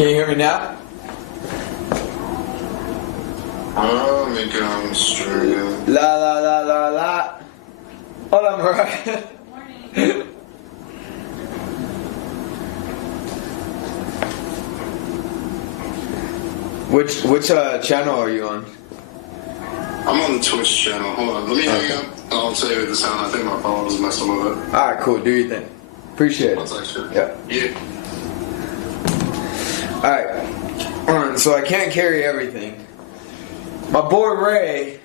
Can you hear me now? Oh my God, I'm straight. La la la la la. Hold on, Mariah. Morning. Which channel are you on? I'm on the Twitch channel. Hold on, let me hang up. I'll tell you the sound. I think my phone was messing with it. All right, cool. Do your thing. Appreciate One it. second. Yeah. Yeah. All right. So I can't carry everything. My boy Ray,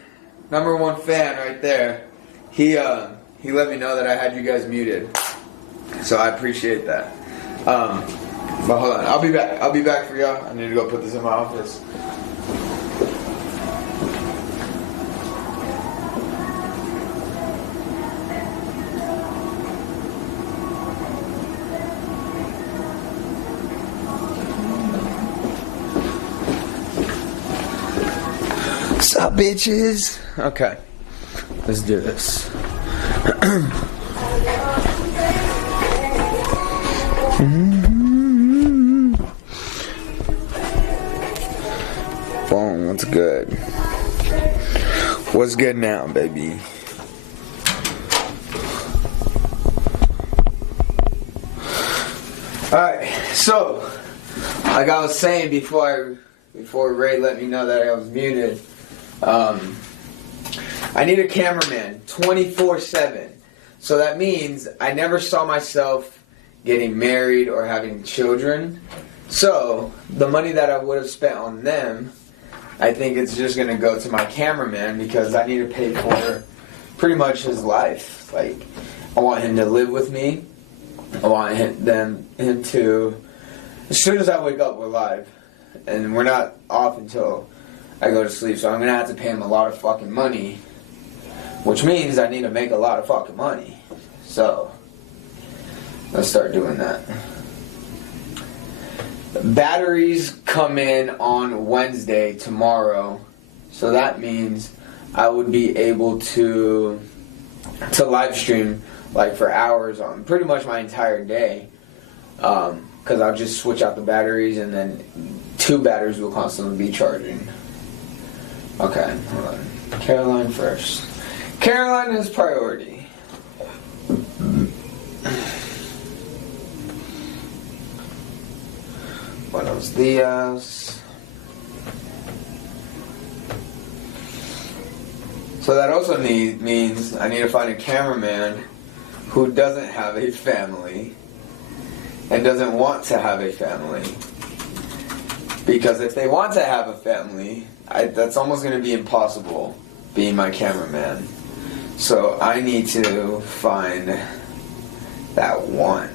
#1 fan right there. He let me know that I had you guys muted, so I appreciate that. But hold on, I'll be back. I'll be back for y'all. I need to go put this in my office. What's up, bitches? Okay, let's do this. Boom, what's good? What's good now, baby? Alright, so like I was saying before Ray let me know that I was muted, I need a cameraman 24/7. So that means I never saw myself getting married or having children. So the money that I would have spent on them, I think it's just going to go to my cameraman because I need to pay for pretty much his life. Like, I want him to live with me. I want him to, as soon as I wake up, we're live. And we're not off until I go to sleep. So I'm going to have to pay him a lot of fucking money. Which means I need to make a lot of fucking money. So, let's start doing that. Batteries come in on Wednesday, tomorrow. So that means I would be able to live stream like for hours on pretty much my entire day. Because I'll just switch out the batteries and then 2 batteries will constantly be charging. Okay, hold on. Caroline first. Caroline is priority. Buenos dias. So that also means I need to find a cameraman who doesn't have a family and doesn't want to have a family. Because if they want to have a family, that's almost going to be impossible being my cameraman. So I need to find that one.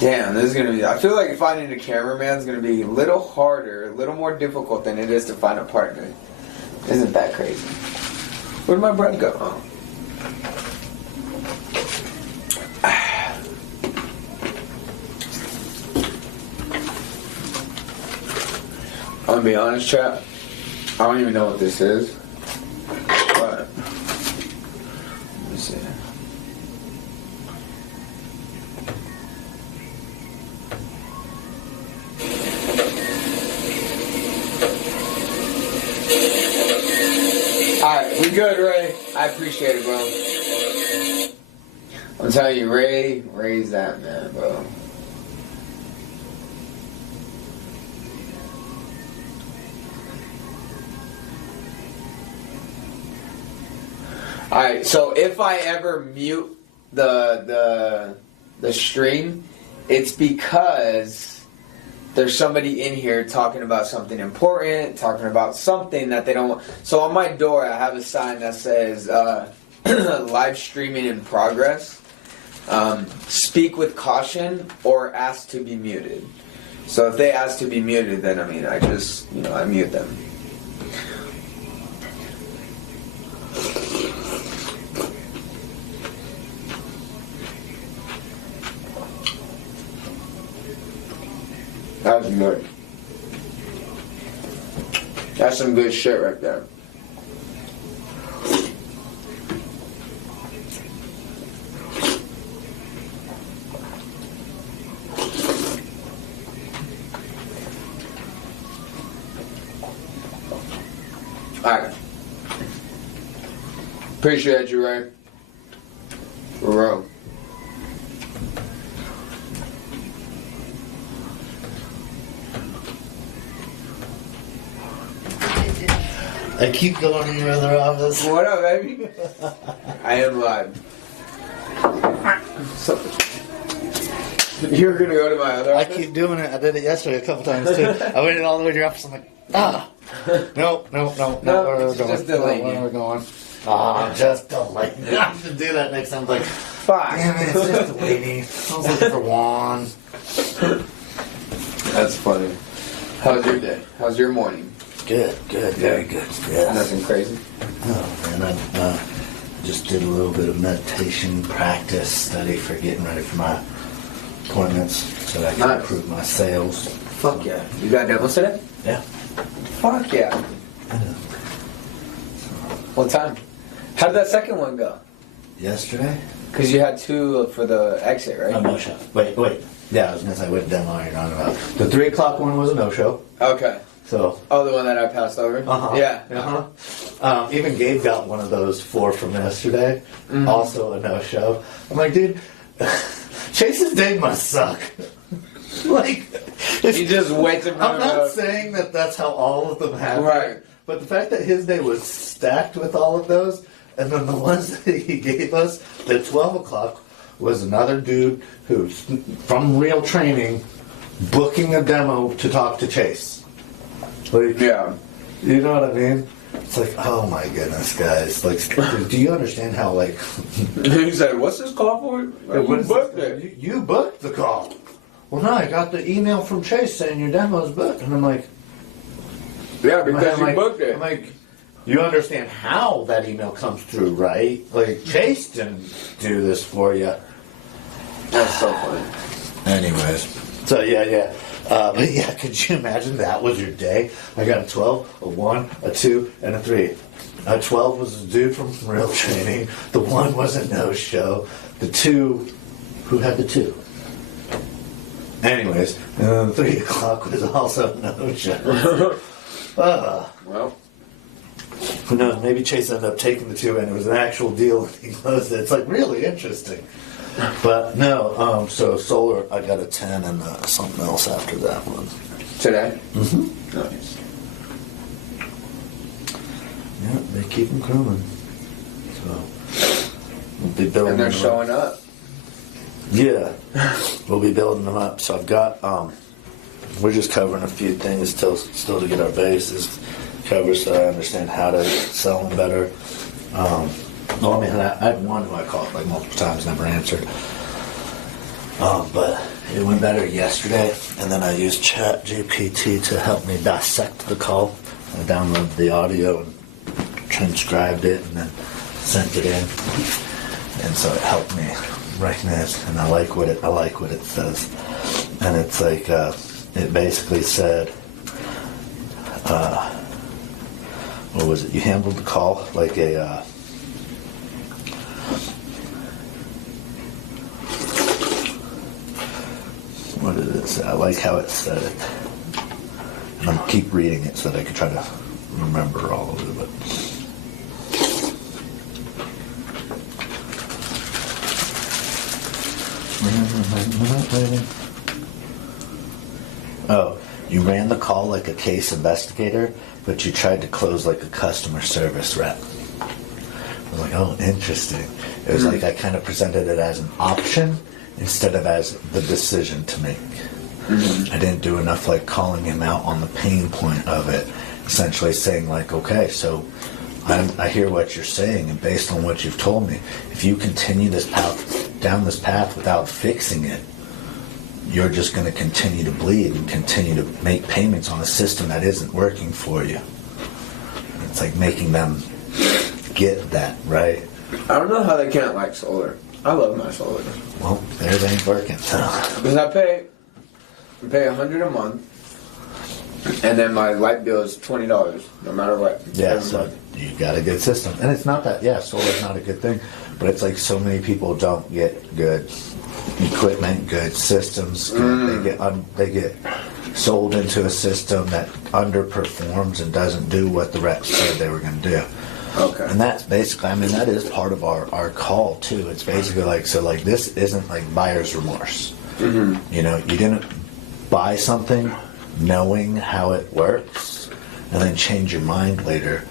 Damn, this is going to be... I feel like finding a cameraman is going to be a little harder, a little more difficult than it is to find a partner. Isn't that crazy? Where did my bread go? Oh. I'm going to be honest, chat. I don't even know what this is. But... let me see. Alright, we good, Ray. I appreciate it, bro. I'm telling you, Ray's that man, bro. Alright, so if I ever mute the stream, it's because there's somebody in here talking about something important, talking about something that they don't want. So on my door, I have a sign that says, live streaming in progress, speak with caution, or ask to be muted. So if they ask to be muted, then I mean, I just, I mute them. That was good. That's some good shit right there. Alright. Appreciate you, Ray. For real. I keep going in your other office. What up, baby? I am live. So, you're gonna go to my other office? I keep doing it. I did it yesterday a couple times too. I waited all the way to your office. I'm like, no. Where are we going? Just delete Where you. are we going? Just delete. I should do that next time. I'm like, Fuck. damn it, it's just deleting. I was looking for Juan. That's funny. How's your day? How's your morning? Good, very good. Yeah. Nothing crazy? Oh man, I just did a little bit of meditation practice study for getting ready for my appointments so that I can improve my sales. Fuck yeah. You got demos today? Yeah. Fuck yeah. I know. What time? How did that second one go? Yesterday? Because you had 2 for the exit, right? A no-show. Wait. Yeah, I was going to say, what demo you're on about. The 3 o'clock one was a no-show. Okay. So. Oh, the one that I passed over? Uh-huh. Yeah. Even Gabe got one of those 4 from yesterday. Mm-hmm. Also a no-show. I'm like, dude, Chase's day must suck. Like, He just waits in front I'm of not saying that that's how all of them happen. Right. But the fact that his day was stacked with all of those, and then the ones that he gave us at 12 o'clock was another dude who's from Real Training booking a demo to talk to Chase. Like, Yeah. you know what I mean? It's like, oh my goodness, guys. Like, do you understand how, like... He said, what's this call for? Like, what you is booked this? it. You booked the call. Well, no, I got the email from Chase saying your demo's booked. And I'm like... Yeah, because you like, booked it. I'm like, you understand how that email comes through, right? Like, Chase didn't do this for you. That's so funny. Anyways. So, yeah. But yeah, could you imagine that was your day? I got a 12, a 1, a 2, and a 3. A 12 was a dude from Real Training. The 1 was a no-show. The 2, who had the 2? Anyways, 3 o'clock was also a no-show. Well, Who knows? Maybe Chase ended up taking the 2 and it was an actual deal and he closed it. It's like really interesting. But no, so solar, I got a 10 and something else after that one. today? Mm-hmm. Nice. Yeah, they keep them coming. So we'll be building And they're them showing up. Yeah, we'll be building them up. So I've got, we're just covering a few things still to get our bases covered so I understand how to sell them better. Well, I mean, I had one who I called like multiple times, never answered. But it went better yesterday, and then I used ChatGPT to help me dissect the call. I downloaded the audio and transcribed it and then sent it in, and so it helped me recognize. And I like what it says. And it's like it basically said, what was it? You handled the call like a. What did it say? I like how it said it. And I'm keep reading it so that I can try to remember all of it. Oh, you ran the call like a case investigator, but you tried to close like a customer service rep. I was like, oh, interesting. It was like I kind of presented it as an option instead of as the decision to make. I didn't do enough like calling him out on the pain point of it, essentially saying like, okay, so I hear what you're saying, and based on what you've told me, if you continue down this path without fixing it, you're just going to continue to bleed and continue to make payments on a system that isn't working for you. It's like making them get that, right? I don't know how they can't like solar. I love my solar. Well, theirs ain't working. Because I pay $100 a month, and then my light bill is $20, no matter what. Yeah, so you got a good system. And it's not that, solar's not a good thing, but it's like so many people don't get good equipment, good systems. They get sold into a system that underperforms and doesn't do what the reps said they were going to do. Okay. And that's basically, I mean, that is part of our call too. It's basically like, so like this isn't like buyer's remorse. You know, you didn't buy something knowing how it works and then change your mind later.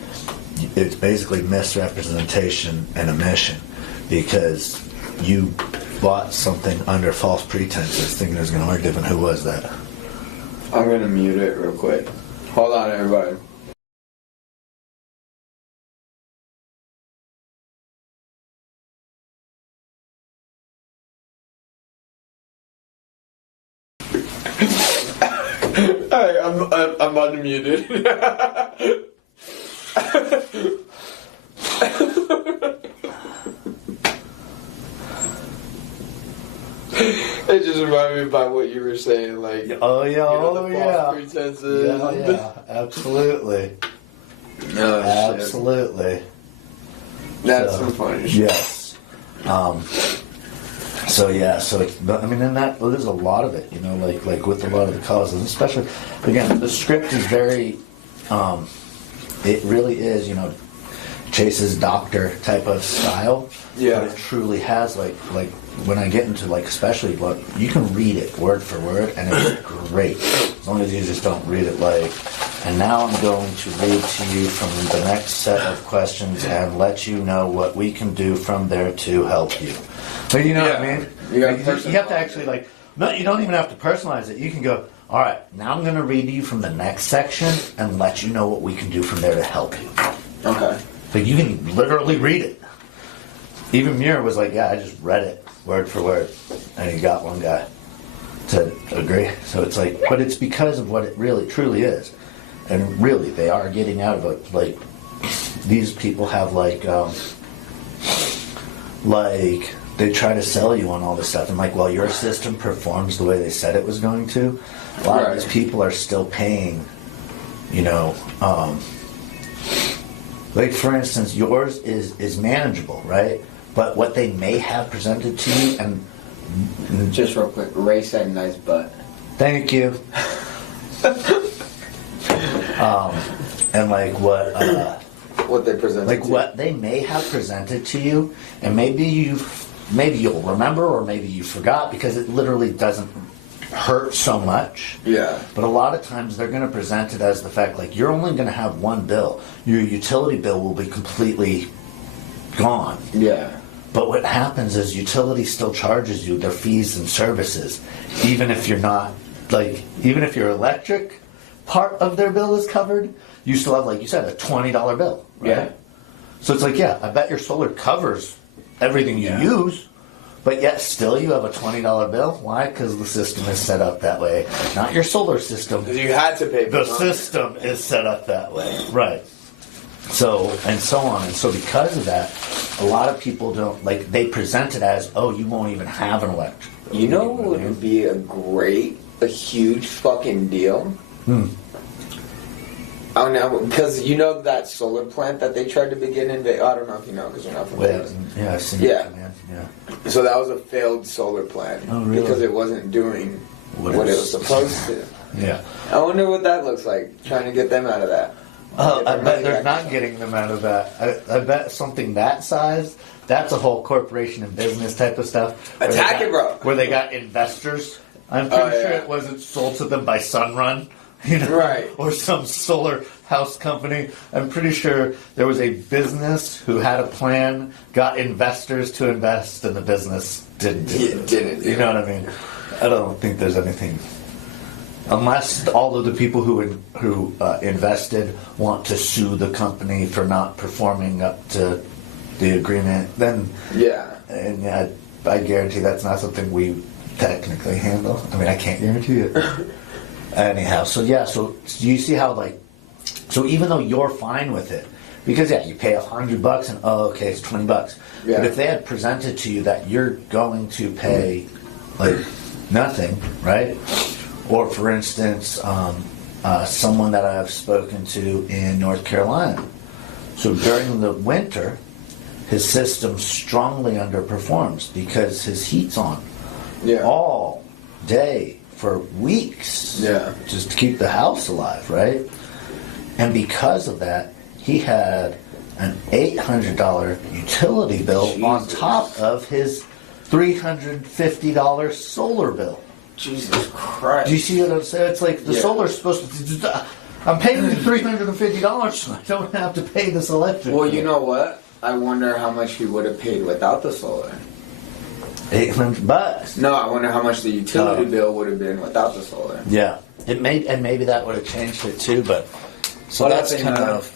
It's basically misrepresentation and omission, because you bought something under false pretenses thinking it was going to work different. Who was that? I'm going to mute it real quick. Hold on, everybody. Alright, I'm unmuted. It just reminded me about what you were saying, like, Oh yeah, the false pretenses. yeah, absolutely, absolutely. That's So, some funny shit. Yes. So yeah, so it's, but I mean, and that there's a lot of it, you know, like with a lot of the causes, especially again, the script is very, it really is, you know, Chase's doctor type of style. Yeah. But it truly has like when I get into like, especially like, you can read it word for word and it's great as long as you just don't read it like. And now I'm going to read to you from the next set of questions and let you know what we can do from there to help you. But you know what I mean? You You have to actually like, no, you don't even have to personalize it. You can go, all right, now I'm going to read to you from the next section and let you know what we can do from there to help you. Okay. But you can literally read it. Even Muir was like, yeah, I just read it word for word. And he got one guy to agree. So it's like, but it's because of what it really truly is. And really, they are getting out of it. Like, these people have like they try to sell you on all this stuff. And like, well, your system performs the way they said it was going to. A lot of these people are still paying, you know, like for instance, yours is manageable, right? But what they may have presented to you, and Just real quick, Ray said nice butt. thank you. And like What they presented like to what they may have presented to you, and maybe you'll remember, or maybe you forgot, because it literally doesn't hurt so much. Yeah. But a lot of times they're going to present it as the fact, like, you're only going to have one bill. Your utility bill will be completely gone. Yeah. But what happens is utility still charges you their fees and services, even if you're not, like, even if your electric part of their bill is covered, you still have, like you said, a $20 bill, right? Yeah. So it's like, yeah, I bet your solar covers everything you use, but yet still you have a $20 bill. Why? Because the system is set up that way. Not your solar system. Because you had to pay for The it. system is set up that way. Right. So, and so on. And so because of that, a lot of people don't, like, they present it as, oh, you won't even have an electric bill. You know what would be a huge fucking deal? Oh no, because you know that solar plant that they tried to begin in Vegas? I don't know if you know, because you're not from Vegas. Yeah, I've seen Yeah. it, man. Yeah. So that was a failed solar plant. Oh, really? Because it wasn't doing what it was supposed to. Yeah. I wonder what that looks like, trying to get them out of that. Oh, I Get bet their they're money not back. getting them out of that. I bet something that size, that's a whole corporation and business type of stuff. Where they Attack got- it, bro. Where they got investors. I'm pretty sure yeah. it wasn't sold to them by Sunrun. You know, Right. or some solar house company. I'm pretty sure there was a business who had a plan, got investors to invest, and the business didn't do It it. didn't. You know what I mean? I don't think there's anything, unless all of the people who invested want to sue the company for not performing up to the agreement. Then Yeah. and yeah, I guarantee that's not something we technically handle. I mean, I can't guarantee it. Anyhow, so yeah, so you see how, like, so even though you're fine with it, because yeah, you pay $100 and oh, okay, it's $20. Yeah. But if they had presented to you that you're going to pay like nothing, right? Or for instance, someone that I've spoken to in North Carolina. So during the winter, his system strongly underperforms because his heat's on Yeah. all day for weeks. Yeah. Just to keep the house alive, right? And because of that, he had an $800 utility bill on top of his $350 solar bill. Jesus Christ. Do you see what I'm saying? It's like the solar's supposed to... I'm paying you $350 so I don't have to pay this electric Well, bill. you know what? I wonder how much he would have paid without the solar. $800. No, I wonder how much the utility bill would have been without the solar. Yeah. It may, and maybe that would have changed it too, but... So Well, that's that's kind of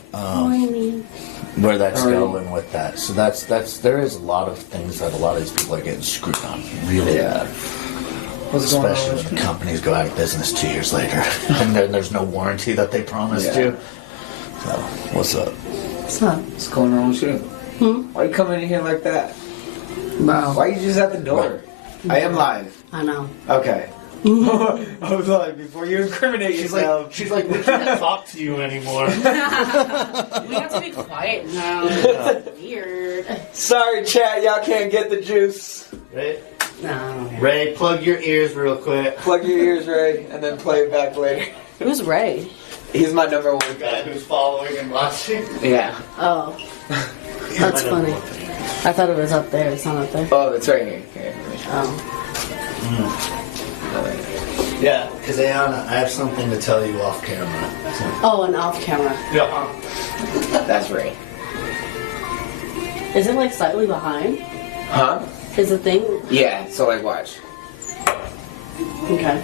where that's going with that. So that's there is a lot of things that a lot of these people are getting screwed on really bad. What's going on? Especially when companies go out of business 2 years later, and then there's no warranty that they promised you. So, what's up? What's up? What's going on with you? Why you coming in here like that? Bro. Why you just at the door? I am live. I know. Okay. I was like, before you incriminate yourself. She's like, we can't talk to you anymore. We have to be quiet now. It's weird. Sorry, chat, y'all can't get the juice. Ray, No. Ray, plug your ears real quick. Plug your ears, Ray, and then play it back later. Who's Ray? He's my number one Guy guy. who's following and watching. Yeah. Oh. That's funny. I thought it was up there. It's not up there. Oh, it's right here. Okay. Oh. Yeah, because Ayana, I have something to tell you off camera. Oh, and off camera. Yeah. That's Ray. Is it like slightly behind? Huh? Is the thing? Yeah, so like watch. Okay.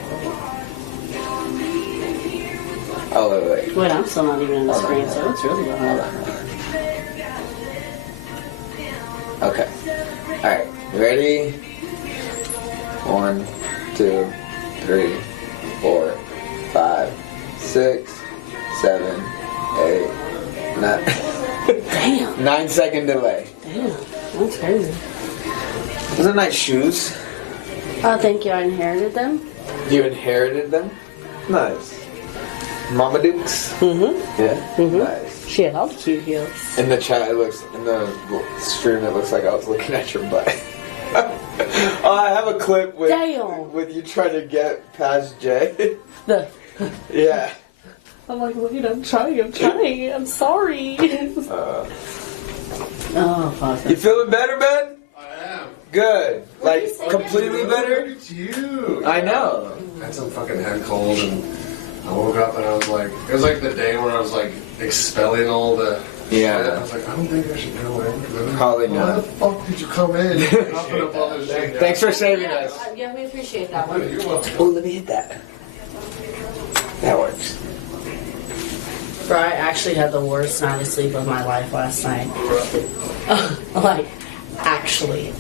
Oh, wait. Wait, I'm still not even in the screen, so it's really behind. Okay. Alright, ready? 1, 2, 3, 4, 5, 6, 7, 8, 9. Damn. 9-second delay. Damn. That's crazy. Those are nice shoes. Oh, thank you. I inherited them. You inherited them? Nice. Mama Dukes? Mm-hmm. Yeah? Nice. Shit, all the cute heels. In the chat, it looks, in the stream, it looks like I was looking at your butt. Oh, I have a clip with Damn. with you trying to get past Jay. The. Yeah. I'm like, wait, I'm trying. I'm sorry. Oh, fuck. You feeling better, Ben? I am. Good. What did Like, you say, completely better? Look at you. I know. I had some fucking head cold and I woke up and I was like, it was like the day where I was like expelling all the Yeah. shit. I was like, I don't think I should go in. Probably Why not. the fuck did you come in? Hopping up all this shit. Thanks for saving us. Yeah, we appreciate that one. You're welcome. Oh, let me hit that. That works. Bro, I actually had the worst night of sleep of my life last night. Like, actually.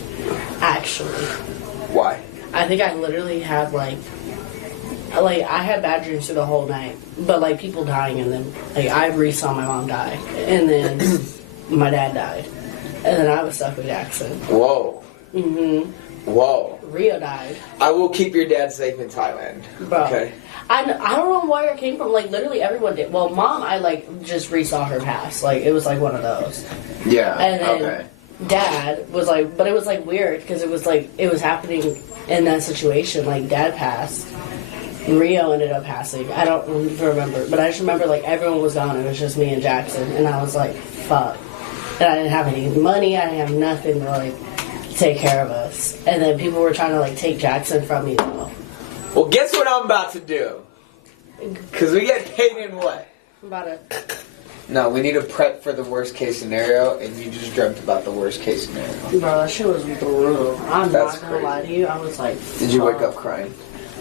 Why? I think I literally had like I had bad dreams through the whole night, but like people dying, and then like I saw my mom die, and then my dad died, and then I was stuck with Jackson. Whoa. Mm-hmm. Whoa. Rio died. I will keep your dad safe in Thailand. Bro. Okay. I don't know where it came from. Like literally everyone did. Well, mom, I like just saw her pass. Like it was like one of those. Yeah. And then okay. Dad was like, but it was like weird because it was like it was happening in that situation. Like Dad passed, Rio ended up passing. I don't remember, but I just remember like everyone was gone. It was just me and Jackson, and I was like, fuck. And I didn't have any money. I didn't have nothing to like take care of us. And then people were trying to like take Jackson from me though. Well, guess what I'm about to do? Because we get paid in what? I'm about to. No, we need to prep for the worst case scenario, and you just dreamt about the worst case scenario. Bro, that shit was brutal. I'm That's not gonna crazy. lie to you. I was like, Did you wake fuck. up crying?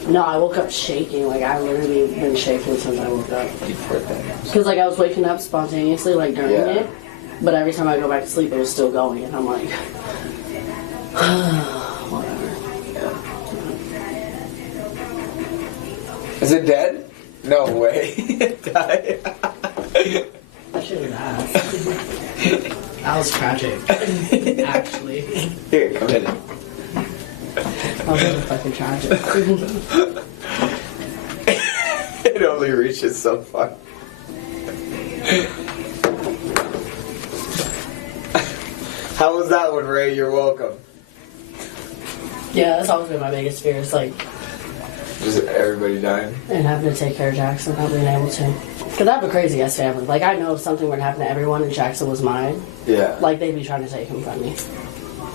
No, I woke up shaking. Like I literally been shaking since I woke up. You poor thing. Because like I was waking up spontaneously like during Yeah. it, but every time I go back to sleep, it was still going, and I'm like, whatever. Is it dead? No way. It died. I should have asked. That was tragic, actually. Here, come in. That was really fucking tragic. It only reaches so far. How was that one, Ray? You're welcome. Yeah, that's always been my biggest fear. It's like Just everybody dying. And having to take care of Jackson, not being able to. Because I have a crazy ass family. Like, I know if something were to happen to everyone and Jackson was mine, Yeah. like, they'd be trying to take him from me.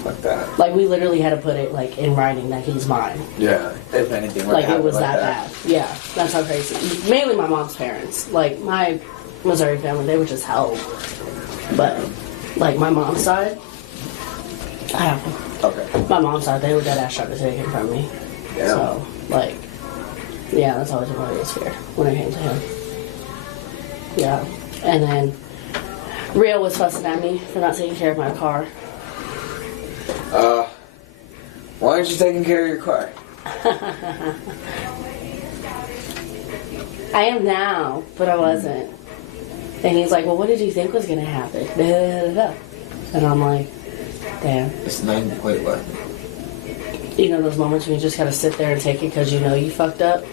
Like that. Like, we literally had to put it, like, in writing that he's mine. Yeah. If anything were to Like, it happen was like that bad. Yeah, that's how crazy. Mainly my mom's parents. Like, my Missouri family, they were just hell. But, like, my mom's side, I have them. Okay. My mom's side, they were dead ass trying to take him from me. Yeah. So, like, yeah, that's always my biggest fear when it came to him. Yeah. And then Rio was fussing at me for not taking care of my car. Why aren't you taking care of your car? I am now, but I wasn't. And he's like, well, what did you think was going to happen? Da, da, da, da. And I'm like, damn. It's 9. Wait, what? You know those moments when you just gotta sit there and take it because you know you fucked up?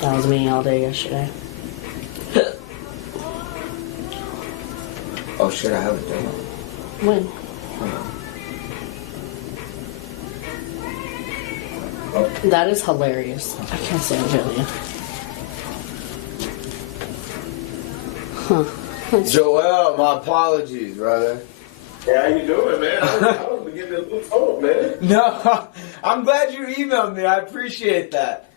That was me all day yesterday. Oh shit, I have a demo. When? That is hilarious. I can't stand Jillian. Huh. Joel, my apologies, brother. Hey, how you doing, man? I was beginning to lose hope, man. No, I'm glad you emailed me. I appreciate that.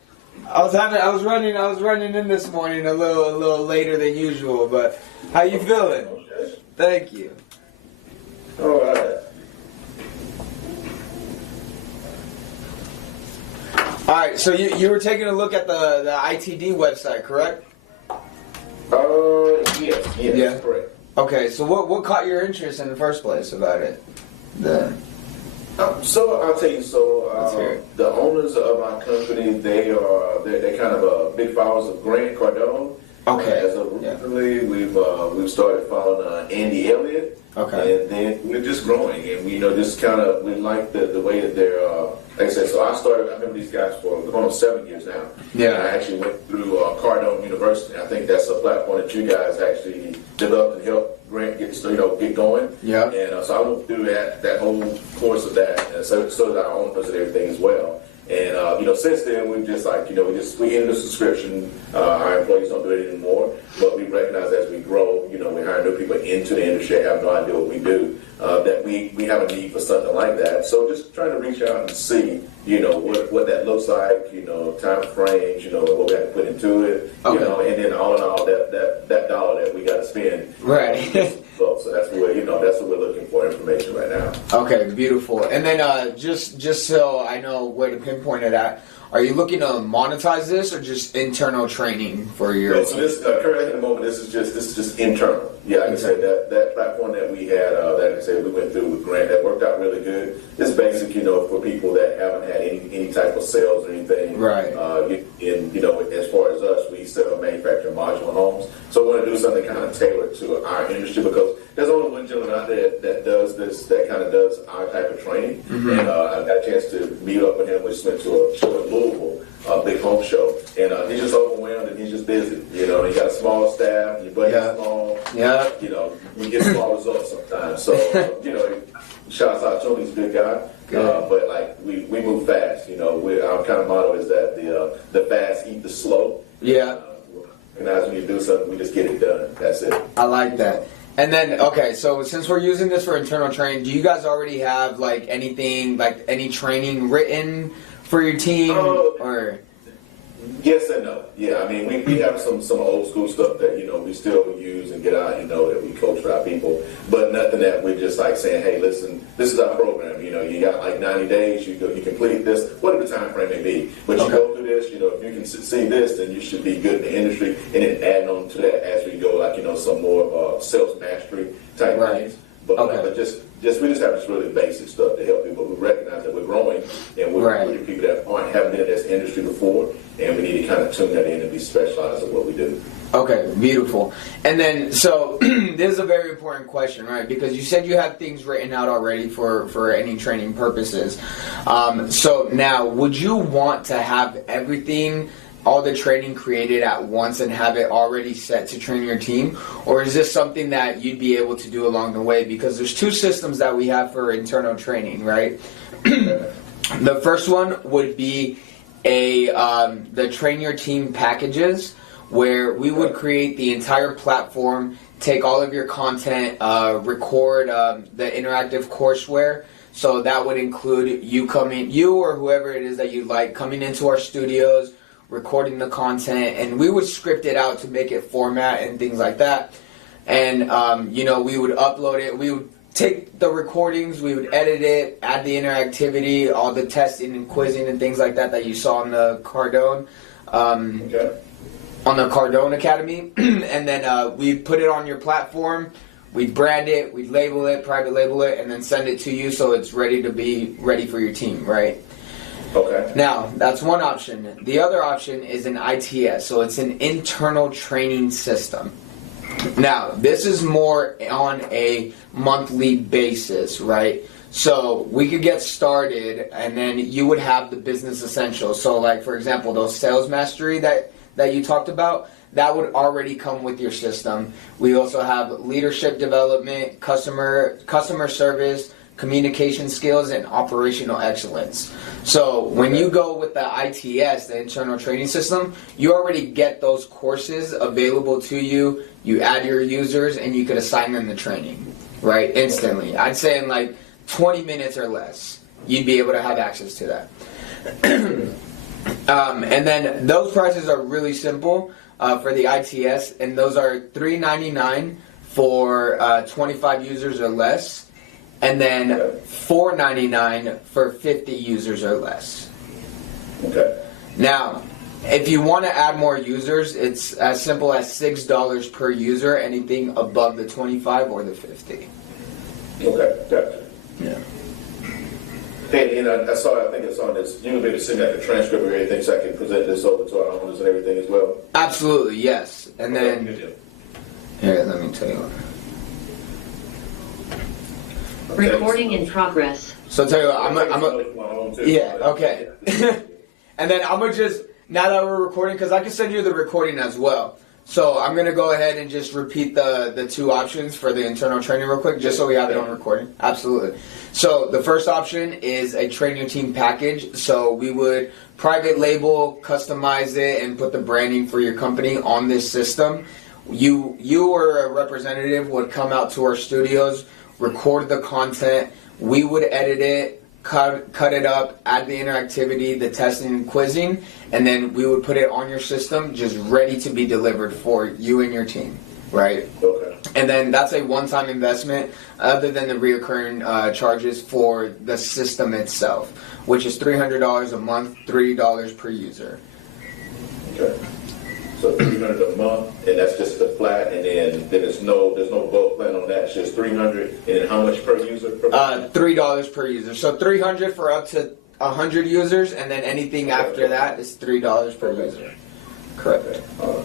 I was running in this morning a little later than usual, but how you feeling? Okay. Thank you. All right. All right, so you were taking a look at the ITD website, correct? Yes, Yeah. correct. Okay, so what caught your interest in the first place about it? So I'll tell you. Let's hear it. The owners of our company, they're kind of big followers of Grant Cardone. Okay. As of recently, we've started following Andy Elliott. Okay. And then we're just growing, and we just kind of we like the way that they're. Like I said, so I've been with these guys for going on 7 years now. Yeah. And I actually went through Cardone University. I think that's a platform that you guys actually developed and helped Grant get going. Yeah. And so I went through that whole course of that, and so did our owners and everything as well. And since then we've just we ended the subscription. Our employees don't do it anymore, but we recognize as we grow, we hire new people into the industry, have no idea what we do, that we have a need for something like that. So just trying to reach out and see, what that looks like, time frames, what we have to put into it, Okay. and then all in all that dollar that we got to spend. Right. So that's what we're looking for information right now. Okay, beautiful. And then just so I know where to pinpoint it at, are you looking to monetize this or just internal training for your? Yeah, so this currently at the moment, this is just internal. Yeah, like I said, that platform that we had, that I said we went through with Grant, that worked out really good. It's basic, for people that haven't had any type of sales or anything. Right. As far as us, we sell manufactured modular homes, so we want to do something kind of tailored to our industry because there's only one gentleman out there that does this, that kind of does our type of training. Mm-hmm. And I got a chance to meet up with him. We just went to a show in Louisville, a big home show, and he's just overwhelmed and he's just busy. He got a small staff, your budget's small. Yeah. You get small results sometimes. So, shouts out to him. He's a good guy. But we move fast. Our kind of motto is that the fast eat the slow. Yeah. Recognize when you do something, we just get it done. That's it. I like that. And then, okay, so since we're using this for internal training, do you guys already have any training written for your team or? Yes and no. Yeah, I mean, we have some old school stuff that, we still use and get out, that we coach for our people. But nothing that we're just saying, hey, listen, this is our program. You got 90 days, you complete this, whatever the time frame may be. But you go through this, if you can see this, then you should be good in the industry. And then adding on to that as we go, some more sales mastery type things. But we just have this really basic stuff to help people. We recognize that we're growing, and we're really people that haven't been in this industry before, and we need to kind of tune that in and be specialized in what we do. Okay, beautiful. And then, so this is a very important question, right? Because you said you had things written out already for any training purposes. So now, would you want to have everything, all the training created at once and have it already set to train your team? Or is this something that you'd be able to do along the way? Because there's two systems that we have for internal training, right? The first one would be the Train Your Team packages, where we would create the entire platform, take all of your content, record the interactive courseware. So that would include you or whoever it is that you like, coming into our studios, recording the content, and we would script it out to make it format and things like that. And we would upload it. We would take the recordings, we would edit it, add the interactivity, all the testing and quizzing and things like that you saw on the Cardone. On the Cardone Academy, and then we'd put it on your platform, we'd brand it, we'd label it, private label it, and then send it to you so it's ready for your team, right? Okay. Now, that's one option. The other option is an ITS, so it's an internal training system. Now, this is more on a monthly basis, right? So we could get started, and then you would have the business essentials. So, like, for example, those sales mastery that you talked about, that would already come with your system. We also have leadership development, customer service, communication skills, and operational excellence. So when you go with the ITS, the internal training system, you already get those courses available to you. You add your users, and you could assign them the training, right, instantly. I'd say in like 20 minutes or less, you'd be able to have access to that. And then those prices are really simple for the ITS, and those are $3.99 for 25 users or less, and then $4.99 for 50 users or less. Okay. Now, if you want to add more users, it's as simple as $6 per user, anything above the 25 or the 50. Okay, gotcha. Yeah. And I think it's on this. You would be able to send out the transcript or anything so I can present this over to our owners and everything as well? Absolutely, yes. And then, here, let me tell you what. Recording in progress. So I'll tell you what, yeah, okay. And then I'm going to just, now that we're recording, because I can send you the recording as well. So I'm going to go ahead and just repeat the two options for the internal training real quick, just so we have it on recording. Absolutely. So the first option is a Train Your Team package. So we would private label, customize it, and put the branding for your company on this system. You or a representative would come out to our studios, record the content. We would edit it, cut it up, add the interactivity, the testing and quizzing, and then we would put it on your system just ready to be delivered for you and your team, right? Okay. And then that's a one-time investment other than the reoccurring charges for the system itself, which is $300 a month, $3 per user. Okay. So $300 a month, and that's just the flat, and then there's no bulk plan on that. It's just $300, and then how much per user? $3 per user. So $300 for up to 100 users, and then anything after that is $3 per user. Correct. Okay.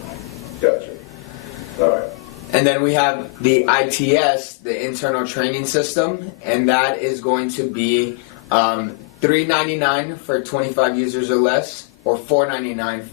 Gotcha. All right. And then we have the ITS, the internal training system, and that is going to be $3.99 for 25 users or less, or $4.99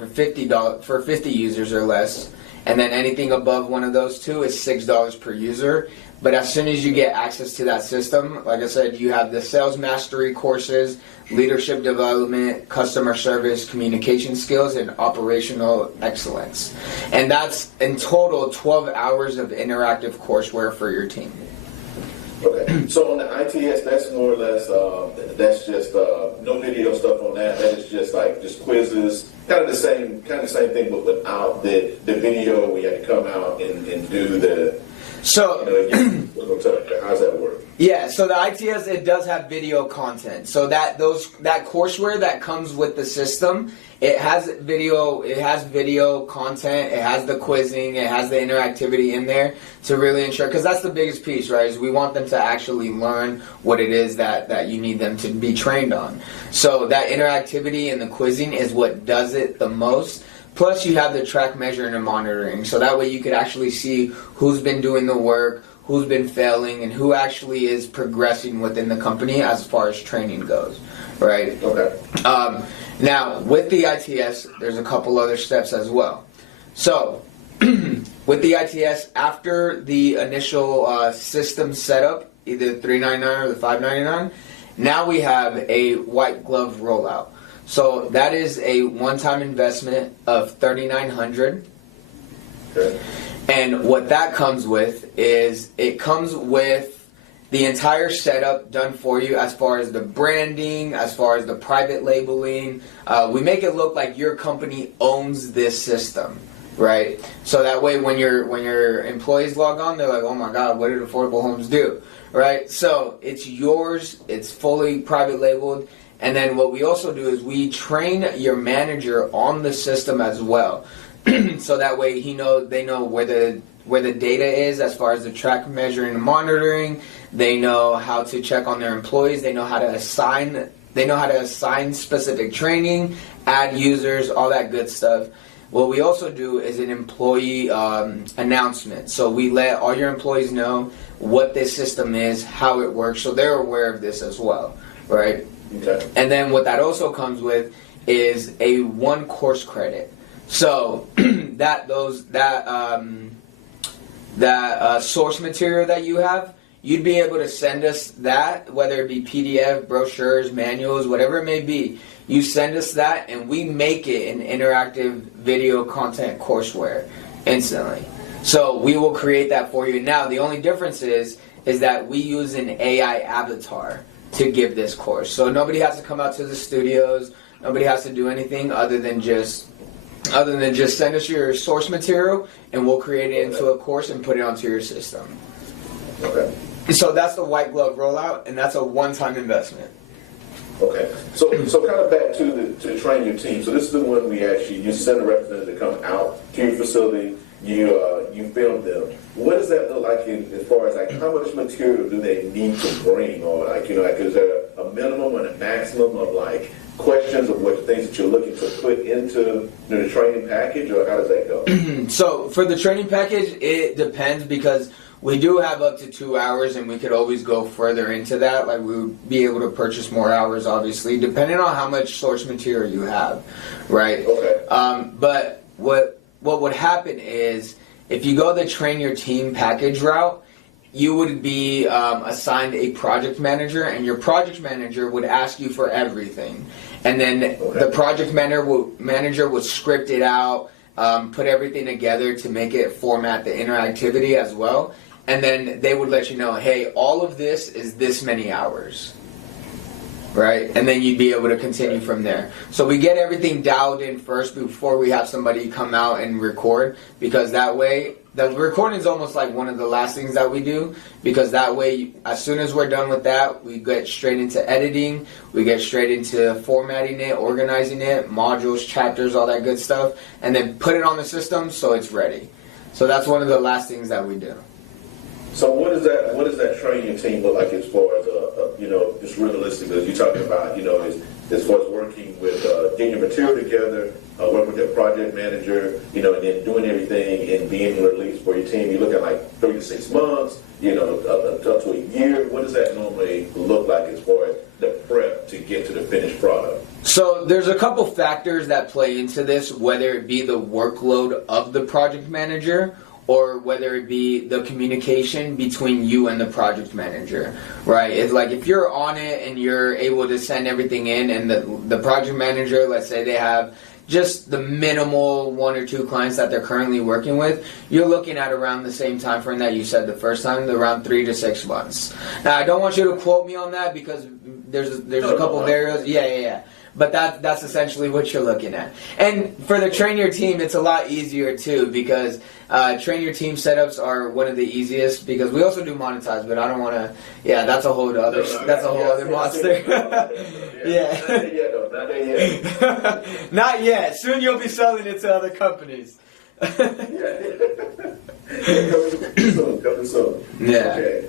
for 50 users or less, and then anything above one of those two is $6 per user. But as soon as you get access to that system, like I said, you have the sales mastery courses, leadership development, customer service, communication skills, and operational excellence. And that's in total 12 hours of interactive courseware for your team. Okay. So on the ITS, that's more or less, that's just no video stuff on that. That is just quizzes, kind of the same thing, but without the video. We had to come out and do the. So, how's that work? Yeah, so the ITS, it does have video content. So that courseware that comes with the system, it has video content, it has the quizzing, it has the interactivity in there to really ensure, because that's the biggest piece, right, is we want them to actually learn what it is that you need them to be trained on. So that interactivity and the quizzing is what does it the most. Plus, you have the track, measure, and monitoring. So that way you could actually see who's been doing the work, who's been failing, and who actually is progressing within the company as far as training goes, right? Okay. Now, with the ITS, there's a couple other steps as well. So, with the ITS, after the initial system setup, either the $3.99 or the $5.99, now we have a white glove rollout. So that is a one-time investment of $3,900. Okay. And what that comes with is it comes with the entire setup done for you as far as the branding, as far as the private labeling. We make it look like your company owns this system, right? So that way when your employees log on, they're like, oh my God, what did Affordable Homes do? Right? So it's yours, it's fully private labeled. And then what we also do is we train your manager on the system as well. So that way they know where the data is as far as the track, measuring, and monitoring. They know how to check on their employees. They know how to assign. They know how to assign specific training, add users, all that good stuff. What we also do is an employee announcement. So we let all your employees know what this system is, how it works, so they're aware of this as well, right? Okay. And then what that also comes with is a 1 course credit. So that source material that you have, you'd be able to send us that, whether it be PDF, brochures, manuals, whatever it may be. You send us that, and we make it an interactive video content courseware instantly. So we will create that for you. Now, the only difference is that we use an AI avatar to give this course. So nobody has to come out to the studios. Nobody has to do anything other than just send us your source material, and we'll create it into a course and put it onto your system. Okay. So that's the white glove rollout, and that's a one-time investment. Okay. So kind of back to train your team. So this is the one you send a representative to come out to your facility. You film them. What does that look like as far as how much material do they need to bring, or is there a minimum and a maximum of questions of what things that you're looking to put into the training package, or how does that go? So for the training package, it depends because we do have up to 2 hours, and we could always go further into that. Like we would be able to purchase more hours, obviously, depending on how much source material you have, right? Okay. But what would happen is if you go the train your team package route, you would be assigned a project manager, and your project manager would ask you for everything. And then the project manager would script it out, put everything together to make it format the interactivity as well. And then they would let you know, hey, all of this is this many hours. Right? And then you'd be able to continue from there. So we get everything dialed in first before we have somebody come out and record, because that way, the recording is almost like one of the last things that we do, because that way, as soon as we're done with that, we get straight into editing, we get straight into formatting it, organizing it, modules, chapters, all that good stuff, and then put it on the system so it's ready. So that's one of the last things that we do. So what does that training team look like as far as just realistically, as you're talking about, as far as working with getting your material together, working with your project manager, and then doing everything and being released for your team. You're looking at 3 to 6 months, up to a year. What does that normally look like as far as the prep to get to the finished product? So there's a couple factors that play into this, whether it be the workload of the project manager or whether it be the communication between you and the project manager, right? It's like if you're on it and you're able to send everything in, and the project manager, let's say they have just the minimal 1 or 2 clients that they're currently working with, you're looking at around the same time frame that you said the first time, around 3 to 6 months. Now, I don't want you to quote me on that because there's a couple of areas. Yeah. But that's essentially what you're looking at. And for the train your team, it's a lot easier too, because train your team setups are one of the easiest, because we also do monetize, but I don't want to. Yeah, that's a whole other. That's a whole other monster. Yeah. Not yet. Not yet. Soon you'll be selling it to other companies. Coming soon. Yeah. Okay.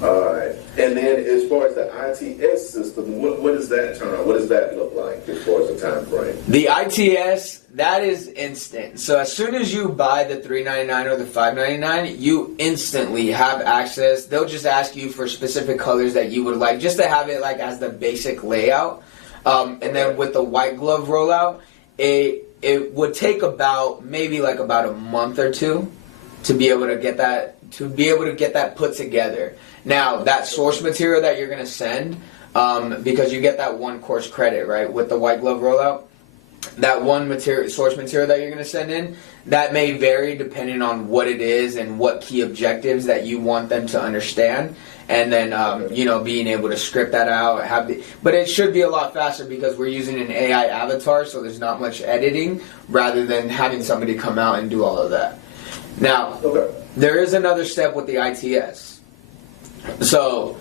All right. And then as far as the ITS system, what does that turn on? What does that look like as far as the time frame? The ITS, that is instant. So as soon as you buy the $399 or the $599, you instantly have access. They'll just ask you for specific colors that you would like, just to have it like as the basic layout. And then with the white glove rollout, it would take about a month or 2 to be able to get that put together. Now, that source material that you're going to send, because you get that one course credit, right, with the white glove rollout. That one source material that you're going to send in, that may vary depending on what it is and what key objectives that you want them to understand. And then, being able to script that out. But it should be a lot faster because we're using an AI avatar, so there's not much editing, rather than having somebody come out and do all of that. Now, there is another step with the ITS. So,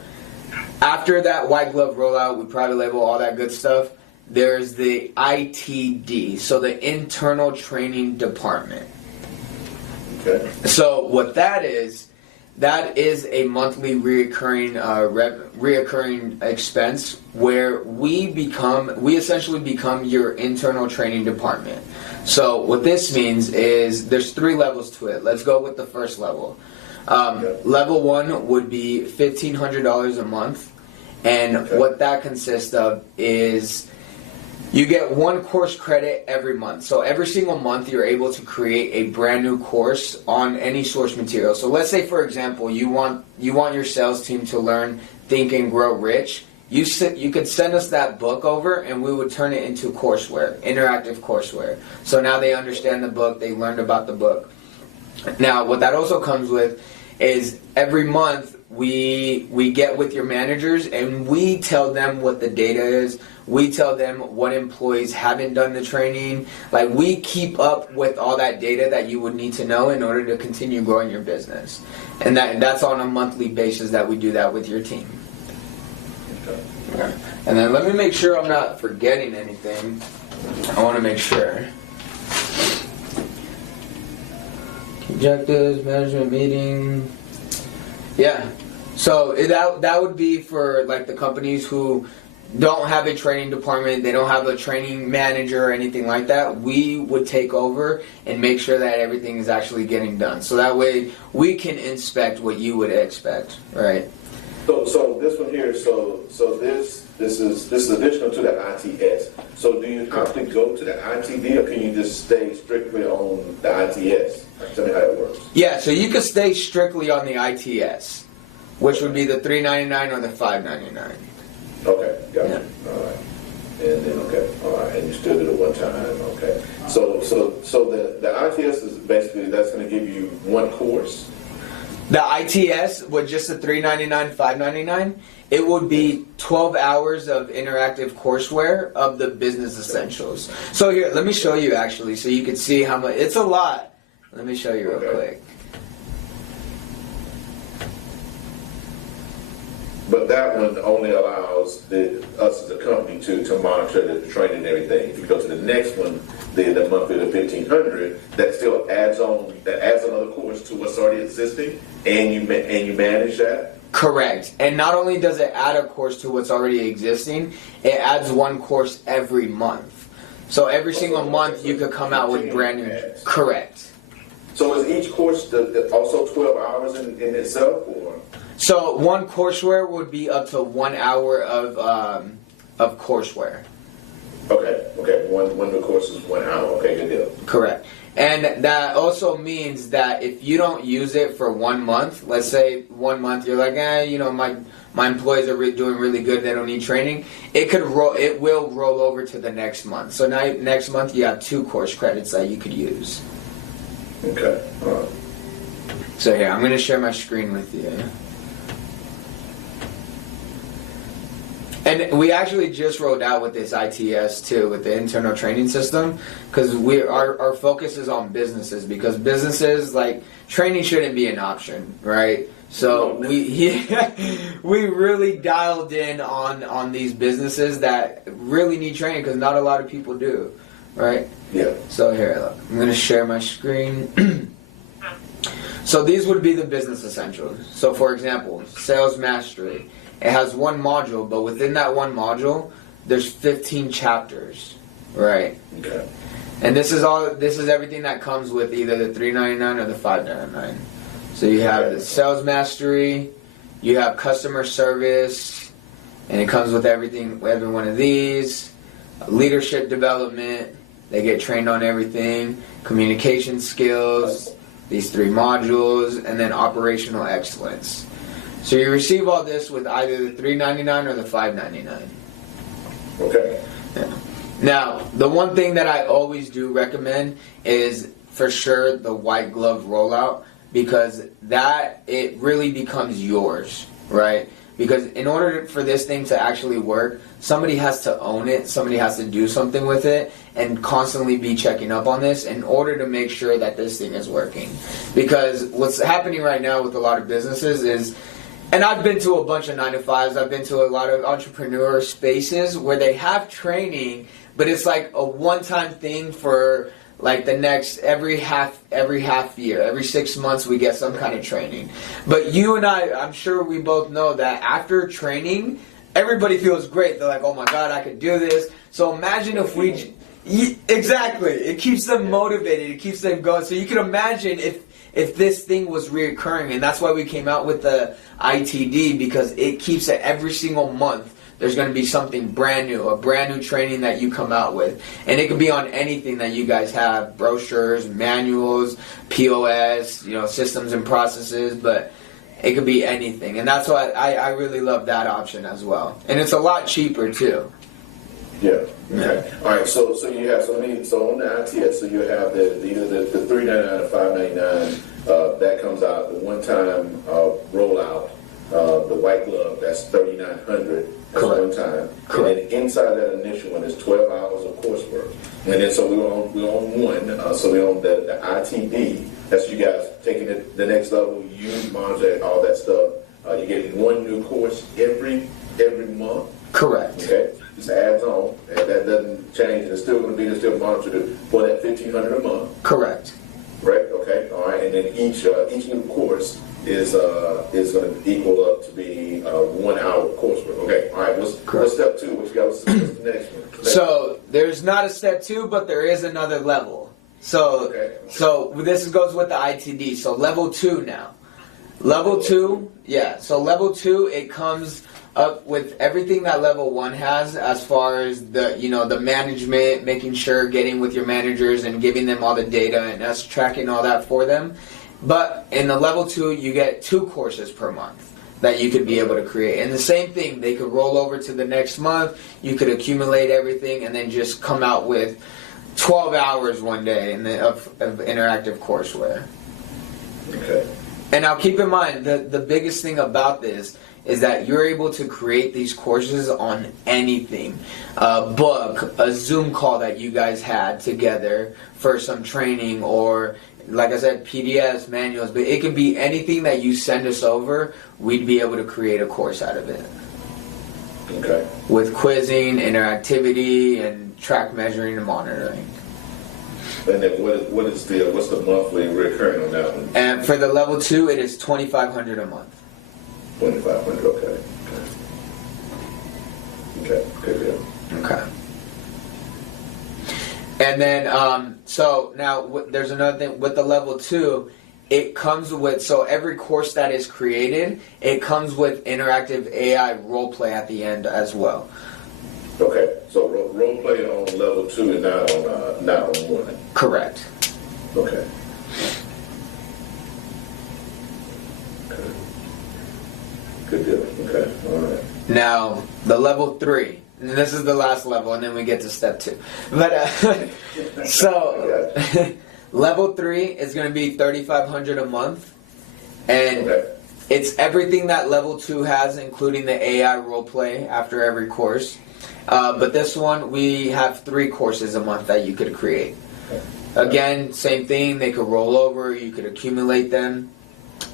after that white glove rollout, we private label, all that good stuff, there's the ITD, so the Internal Training Department. Okay. So what that is a monthly reoccurring expense where we essentially become your internal training department. So what this means is there's 3 levels to it. Let's go with the first level. Level 1 would be $1,500 a month, and what that consists of is you get 1 course credit every month. So every single month you're able to create a brand new course on any source material. So let's say, for example, you want your sales team to learn Think and Grow Rich. You could send us that book over and we would turn it into courseware, interactive courseware. So now they understand the book, they learned about the book. Now what that also comes with is every month we get with your managers and we tell them what the data is. We tell them what employees haven't done the training. Like, we keep up with all that data that you would need to know in order to continue growing your business. And that's on a monthly basis that we do that with your team. Okay. And then let me make sure I'm not forgetting anything. I want to make sure. Objectives, management meeting. Yeah. So that would be for like the companies who don't have a training department, they don't have a training manager or anything like that. We would take over and make sure that everything is actually getting done. So that way we can inspect what you would expect, right? So this one here, so this is additional to the ITS. So do you have to go to the ITD, or can you just stay strictly on the ITS? Tell me how it works. Yeah, so you could stay strictly on the ITS, which would be the $399 or the $599. Okay, got it. All right. And then, all right, and you still do it one time, okay. So the ITS is basically, that's going to give you 1 course. The ITS with just the $399, $599, it would be 12 hours of interactive courseware of the business essentials. So here, let me show you actually, so you can see how much. It's a lot. Let me show you real quick. But that one only allows us as a company to monitor the training and everything. If you go to the next one, the monthly, the $1,500, that still adds another course to what's already existing, and you manage that. Correct. And not only does it add a course to what's already existing, it adds 1 course every month. So every single month you could come out with brand new. Courseware. So is each course also 12 hours in itself, or? So 1 courseware would be up to 1 hour of courseware. Okay. One of the courses is 1 hour. Okay, good deal. Correct. And that also means that if you don't use it for 1 month, let's say 1 month you're like, my employees are doing really good, they don't need training. It will roll over to the next month. So now next month you have 2 course credits that you could use. Okay. All right. So here, I'm going to share my screen with you. And we actually just rolled out with this ITS too, with the internal training system, because our focus is on businesses, because businesses, like, training shouldn't be an option, right? So we really dialed in on these businesses that really need training, because not a lot of people do, right? Yeah. So here, look, I'm going to share my screen. So these would be the business essentials. So for example, sales mastery. It has 1 module, but within that 1 module, there's 15 chapters, right? Okay. And this is everything that comes with either the $399 or the $599. So you have the sales mastery, you have customer service, and it comes with every one of these. Leadership development, they get trained on everything. Communication skills, these 3 modules, and then operational excellence. So you receive all this with either the $3.99 or the $5.99. Okay. Yeah. Now, the one thing that I always do recommend is for sure the white glove rollout, because that it really becomes yours, right? Because in order for this thing to actually work, somebody has to own it, somebody has to do something with it, and constantly be checking up on this in order to make sure that this thing is working. Because what's happening right now with a lot of businesses is, and I've been to a bunch of 9-to-5s, I've been to a lot of entrepreneur spaces where they have training, but it's like a one-time thing for like the next every half year, every 6 months we get some kind of training. But you and I'm sure we both know that after training, everybody feels great. They're like, oh my God, I could do this. So imagine if we, exactly, it keeps them motivated, it keeps them going. So you can imagine if this thing was reoccurring, and that's why we came out with the ITD, because it keeps it every single month. There's going to be something brand new, a brand new training that you come out with. And it could be on anything that you guys have, brochures, manuals, POS, systems and processes, but it could be anything. And that's why I really love that option as well. And it's a lot cheaper too. Yeah. Okay. All right. So you have so on the ITS, so you have the $3.99 and $5.99 that comes out the one-time rollout. The white glove, that's $3,900. That's one time. Correct. And then inside that initial one is 12 hours of coursework. And then so we're on one. So we're on the ITD. That's you guys taking it the next level. You monitor all that stuff. You're getting one new course every month. Correct. Okay. Just adds on. And that doesn't change. And it's still going to be still monitored for that $1,500 a month. Correct. Right. Okay. All right. And then each new course is going to equal up to be 1 hour coursework. Okay. All right. What's step two? What you got? What's the next one? So there's not a step two, but there is another level. So so this goes with the ITD. So level 2 now. Level 2, yeah. So level 2, it comes up with everything that level 1 has, as far as the management, making sure, getting with your managers and giving them all the data and us tracking all that for them. But in the level 2, you get 2 courses per month that you could be able to create. And the same thing, they could roll over to the next month. You could accumulate everything and then just come out with 12 hours one day of interactive courseware. Okay. And now keep in mind, the biggest thing about this is that you're able to create these courses on anything. A book, a Zoom call that you guys had together for some training, or like I said, PDFs, manuals, but it could be anything that you send us over, we'd be able to create a course out of it. Okay. With quizzing, interactivity, and track measuring and monitoring. And then what's the monthly recurring on that one? And for the level 2, it is $2,500 a month. $2,500. Okay. Okay. Good deal. Okay. And then, so now there's another thing with the level 2. It comes with, so every course that is created, it comes with interactive AI role play at the end as well. Okay, so role play on level 2 and not on 1. Correct. Okay. Good deal. Okay. All right. Now the level 3. And this is the last level, and then we get to step 2. But so level 3 is going to be $3,500 a month, and it's everything that level 2 has, including the AI role play after every course. But this one, we have 3 courses a month that you could create. Again, same thing. They could roll over. You could accumulate them,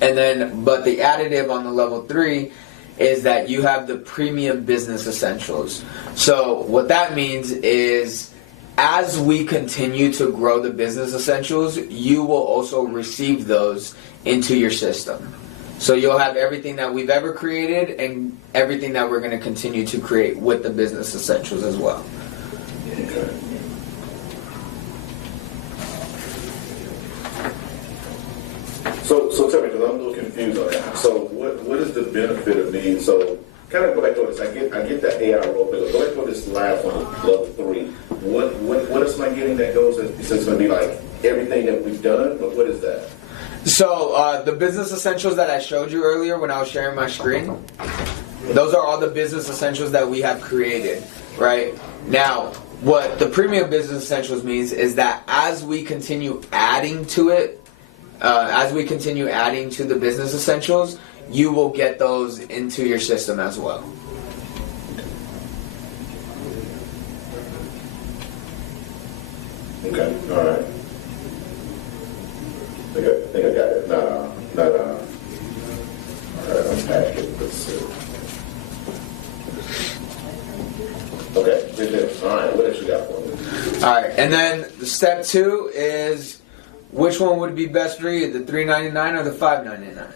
and then, but the additive on the level 3 is that you have the premium business essentials. So what that means is, as we continue to grow the business essentials, you will also receive those into your system. So you'll have everything that we've ever created and everything that we're going to continue to create with the business essentials as well. Okay. So tell me, because I'm a little confused on that. So what is the benefit of me? So kind of go back to this. I get the AI role play. Go back to this last one, level 3. What is my getting that goes? It's going to be like everything that we've done? But what is that? So the business essentials that I showed you earlier when I was sharing my screen, those are all the business essentials that we have created, right? Now, what the premium business essentials means is that as we continue adding to it, as we continue adding to the business essentials, you will get those into your system as well. Okay, all right. I think I got it. All right, unpack it. Let's see. Okay, good deal. All right, what else you got for me? All right, and then the step 2 is which one would be best for you, the $3.99 or the $5.99?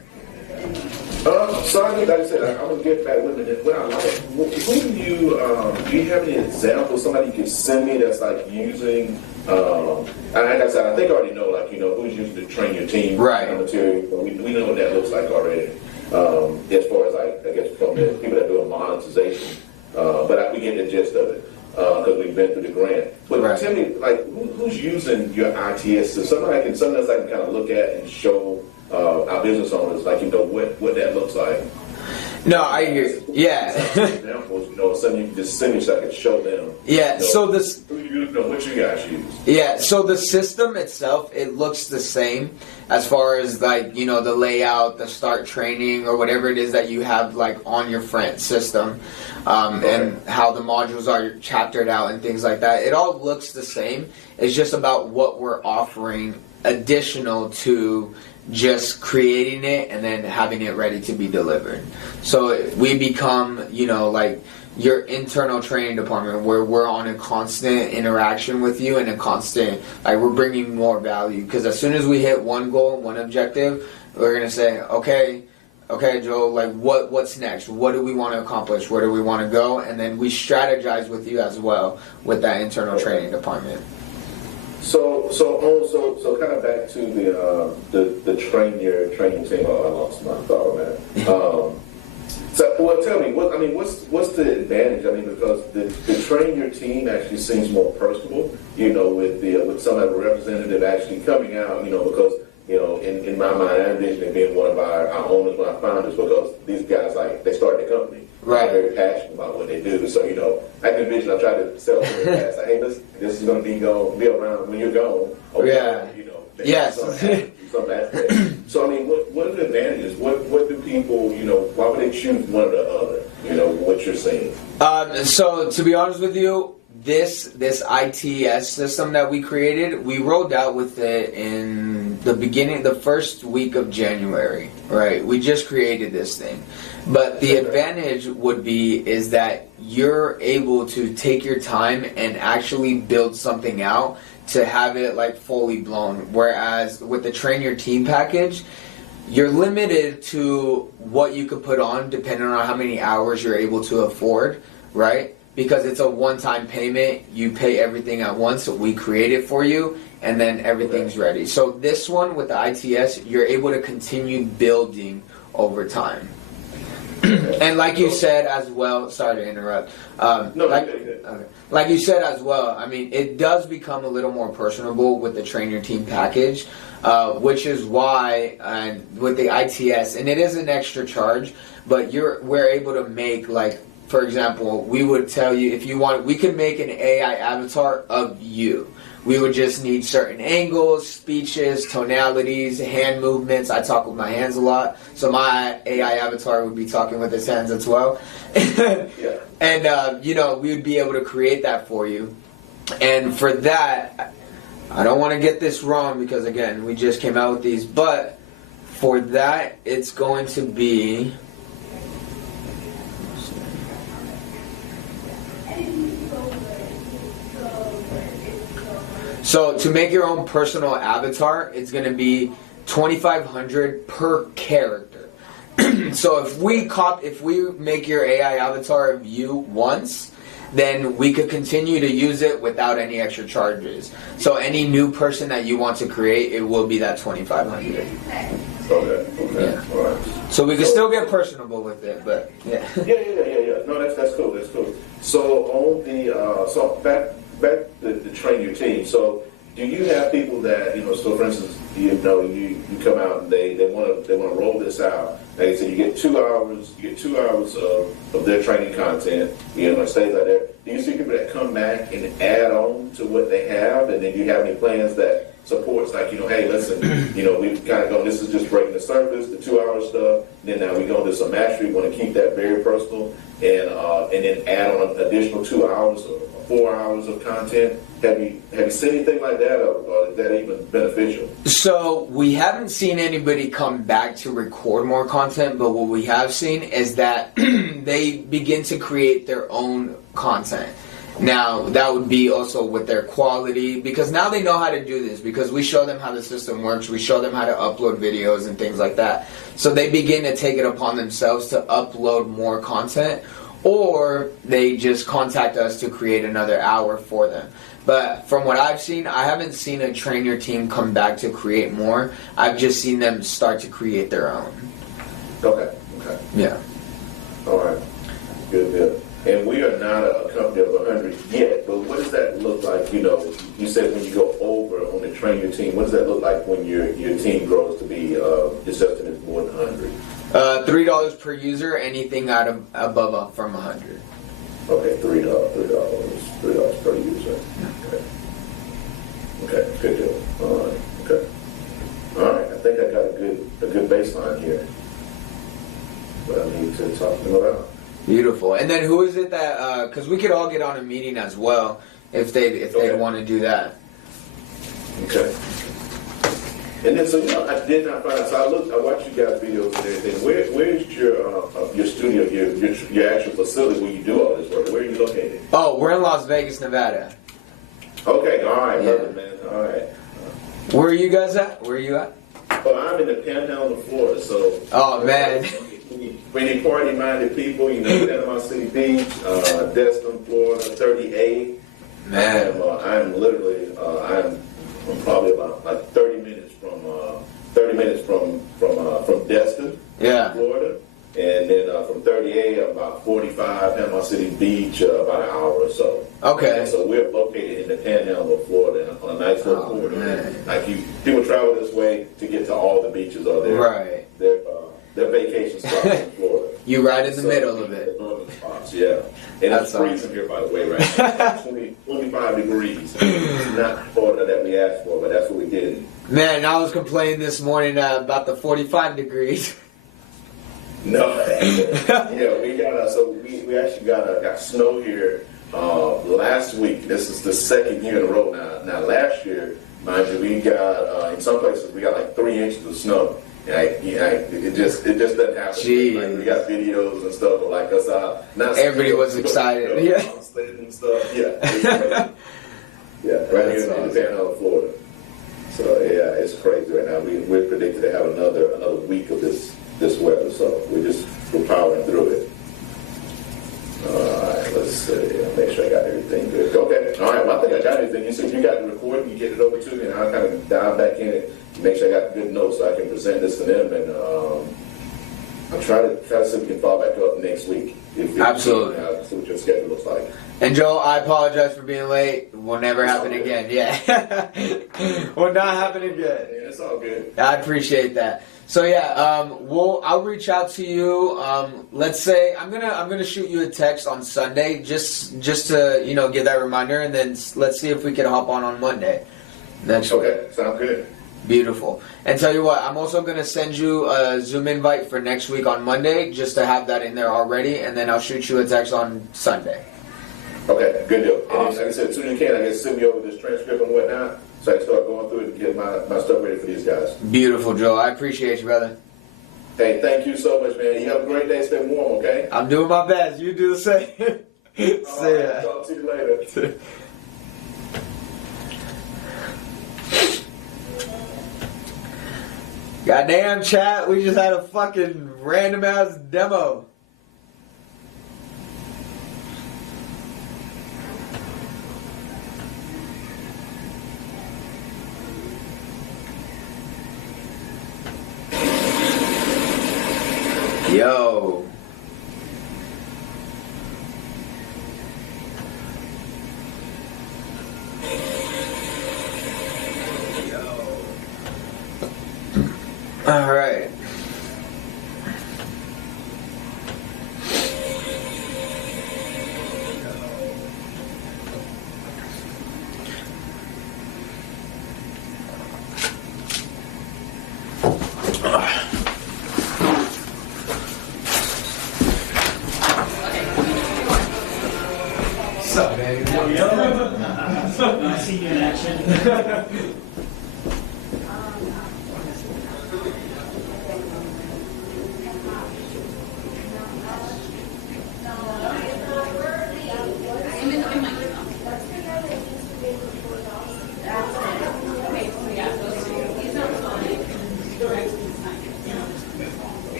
So like I said, I'm gonna get back with it. What I like, who do you have any examples? Somebody you can send me that's like using. And like I said, I think I already know, like, who's using to train your team, right? Material. We know what that looks like already. As far as like, I guess from the people that are doing monetization, but we get the gist of it because we've been through the grant. But right. Tell me, like, who's using your ITS system? Something else I can kind of look at and show our business owners, like, what that looks like. No, I hear. Yeah. Examples, something you can just send me so I can show them. Yeah. So this. What you guys use? Yeah. So the system itself, it looks the same as far as like the layout, the start training, or whatever it is that you have like on your front system, and how the modules are chaptered out and things like that. It all looks the same. It's just about what we're offering additional to just creating it and then having it ready to be delivered. So we become, like your internal training department where we're on a constant interaction with you and a constant, like we're bringing more value. Because as soon as we hit one goal, one objective, we're going to say, okay, Joe, like what's next? What do we want to accomplish? Where do we want to go? And then we strategize with you as well with that internal training department. So kind of back to the training team. Oh, I lost my thought, man. Tell me, what's the advantage? I mean, because the train your team actually seems more personable. With some of the representative actually coming out. Because in my mind, I envision it being one of our owners when I found this, because these guys they started the company. Right. They're very passionate about what they do. So, I can envision I try to sell them very fast. Like, hey, listen, this is going to be around when you're gone. Okay, yeah. Yes. Some aspect. So, I mean, what are the advantages? What do people, why would they choose one or the other? What you're saying. So, to be honest with you, this ITS system that we created, we rolled out with it in the first week of January, right? We just created this thing. But the advantage is that you're able to take your time and actually build something out to have it like fully blown. Whereas with the Train Your Team package, you're limited to what you could put on depending on how many hours you're able to afford, right? Because it's a one-time payment, you pay everything at once, we create it for you, and then everything's ready. So this one with the ITS, you're able to continue building over time. And like you said as well, sorry to interrupt. Like you said as well, I mean, it does become a little more personable with the Train Your Team package, which is why with the ITS, and it is an extra charge, but we're able to make like, for example, we would tell you if you want, we can make an AI avatar of you. We would just need certain angles, speeches, tonalities, hand movements. I talk with my hands a lot, so my AI avatar would be talking with his hands as well. Yeah. And, we would be able to create that for you. And for that, I don't want to get this wrong because, again, we just came out with these, but for that, it's going to be... So to make your own personal avatar, it's going to be $2,500 per character. So if we make your AI avatar of you once, then we could continue to use it without any extra charges. So any new person that you want to create, it will be that $2,500. Okay. Yeah. All right. So we can still get personable with it, but yeah. Yeah. No, that's cool. That's cool. So on the back the Train Your Team. So do you have people that, so for instance, you come out and they want to roll this out. Like I said, you get 2 hours of their training content, it stays out there. Do you see people that come back and add on to what they have, and then do you have any plans that supports, like, hey, listen, we've kind of gone, this is just breaking the surface, the 2 hour stuff, then now we go into some mastery, we want to keep that very personal, and then add on an additional 2 hours or 4 hours of content. Have you seen anything like that, or is that even beneficial? So we haven't seen anybody come back to record more content, but what we have seen is that they begin to create their own content. Now, that would be also with their quality, because now they know how to do this, because we show them how the system works, we show them how to upload videos and things like that. So they begin to take it upon themselves to upload more content, or they just contact us to create another hour for them. But from what I've seen, I haven't seen a trainer team come back to create more. I've just seen them start to create their own. Okay. Yeah. All right. Good. And we are not a company of 100 yet, but what does that look like? You said when you go over on the trainer team, what does that look like when your team grows to be just more than 100? $3 per user, anything above from 100. Okay, $3 per user. Okay, good deal. All right. Okay. All right. I think I got a good baseline here, but I need to talk to them about. Beautiful. And then who is it that? Because we could all get on a meeting as well if they want to do that. Okay. And then I did not find out. So I watched you guys' videos and everything. Where's your studio, your actual facility where you do all this work? Where are you located? Oh, we're in Las Vegas, Nevada. Okay. All right. Yeah. Love it, man. All right. Where are you guys at? Where are you at? Well, I'm in the Panhandle of Florida, so. Oh man. For any party-minded people, Panama City Beach, Destin, Florida, 38. Man. I'm literally, I'm probably about like 30 minutes from Destin, Florida, and then from 38, about 45, Panama City Beach, about an hour or so. Okay. And so we're located in the Panhandle of Florida on a nice little corridor. Like people travel this way to get to all the beaches are there. Right. Their vacation spots in Florida. You right in the middle of it. Spots, yeah. And it's freezing here, by the way, right now. 25 degrees. It's not Florida that we asked for, but that's what we did. Man, I was complaining this morning about the 45 degrees. No. Yeah, we got we actually got snow here last week. This is the second year in a row now. Now last year, mind you, we got in some places we got like 3 inches of snow. It just doesn't happen. Jeez. Like, we got videos and stuff of like us out. Everybody was excited. Yeah. And stuff. Yeah. Right here in the Panhandle of Florida. So yeah, it's crazy right now. We're predicted to have another week of this weather. So we're powering through it. All right, let's see. I'll make sure I got everything good. Okay. All right. Well, I think I got everything. You said you got the recording. You get it over to me, and I'll kind of dive back in it. Make sure I got good notes so I can present this to them, and I'll try to see if we can follow back up next week. Absolutely. See what your schedule looks like. And Joe, I apologize for being late. Will never happen again. Yeah. Will not happen again. Yeah, it's all good. I appreciate that. So yeah, I'll reach out to you. Let's say I'm gonna shoot you a text on Sunday, just to give that reminder, and then let's see if we can hop on Monday. Next week. Okay, sounds good. Beautiful. And tell you what, I'm also going to send you a Zoom invite for next week on Monday, just to have that in there already, and then I'll shoot you a text on Sunday. Okay, good deal. And Awesome. like I said, as soon as you can, I guess send me over this transcript and whatnot, so I can start going through it and get my stuff ready for these guys. Beautiful, Joe. I appreciate you, brother. Hey, thank you so much, man. You have a great day. Stay warm, okay? I'm doing my best. You do the same. See ya. Talk to you later. Goddamn, chat. We just had a fucking random ass demo. Yo. All right. What's up, baby? I see you in action.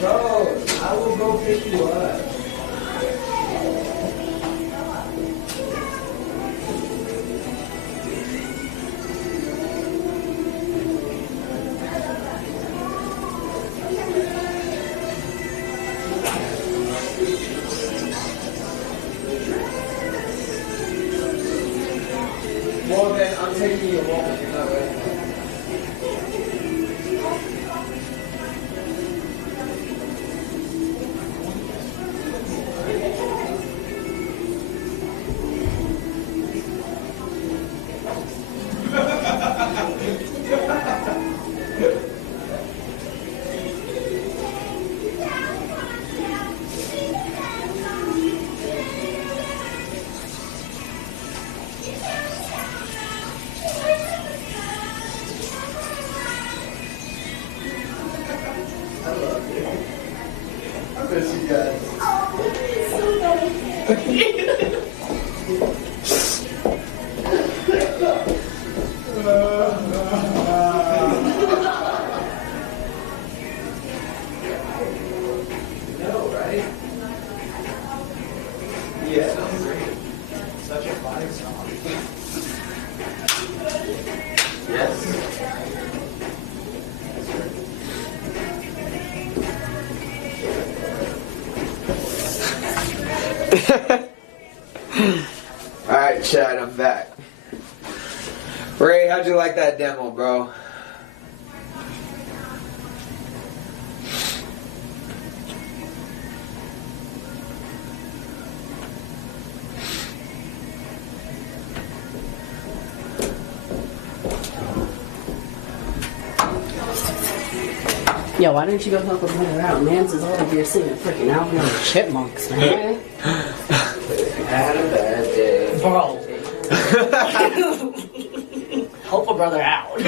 Bro, I will go pick you up. Well, then I'm taking you home if you're not ready. I miss you guys. No, right? Yeah, that was great. Such a fire song. Yes. Alright, Chad, I'm back. Ray, how'd you like that demo, bro? Yo, why didn't you go help him put it out? Man's is over here singing freaking Alvin and the Chipmunks, man. I had a bad day. Bro, a brother out.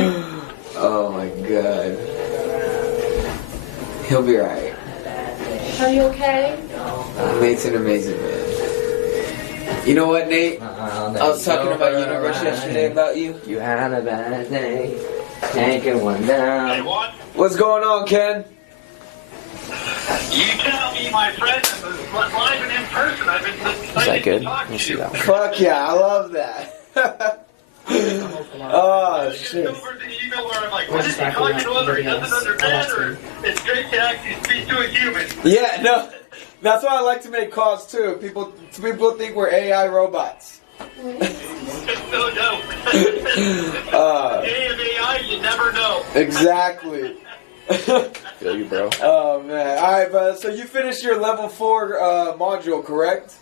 Oh my god. He'll be right. Are you okay? Nate's an amazing man. You know what, Nate? I was talking about Universe yesterday about you. You had a bad day. Taking one down. Hey, what? What's going on, Ken? You tell me, my friend, live and in person. I've been excited good? to talk Let me to see you. that one. Fuck yeah, I love that. Oh, Just shit. over the email where I'm like, what is he talking about? Or he doesn't understand? Or it's great to actually speak to a human. Yeah, no. That's why I like to make calls, too. People think we're AI robots. No, no. Day of AI, you never know. Exactly. Feel you, bro. Oh, man. All right, brother. So you finished your level 4 module, correct?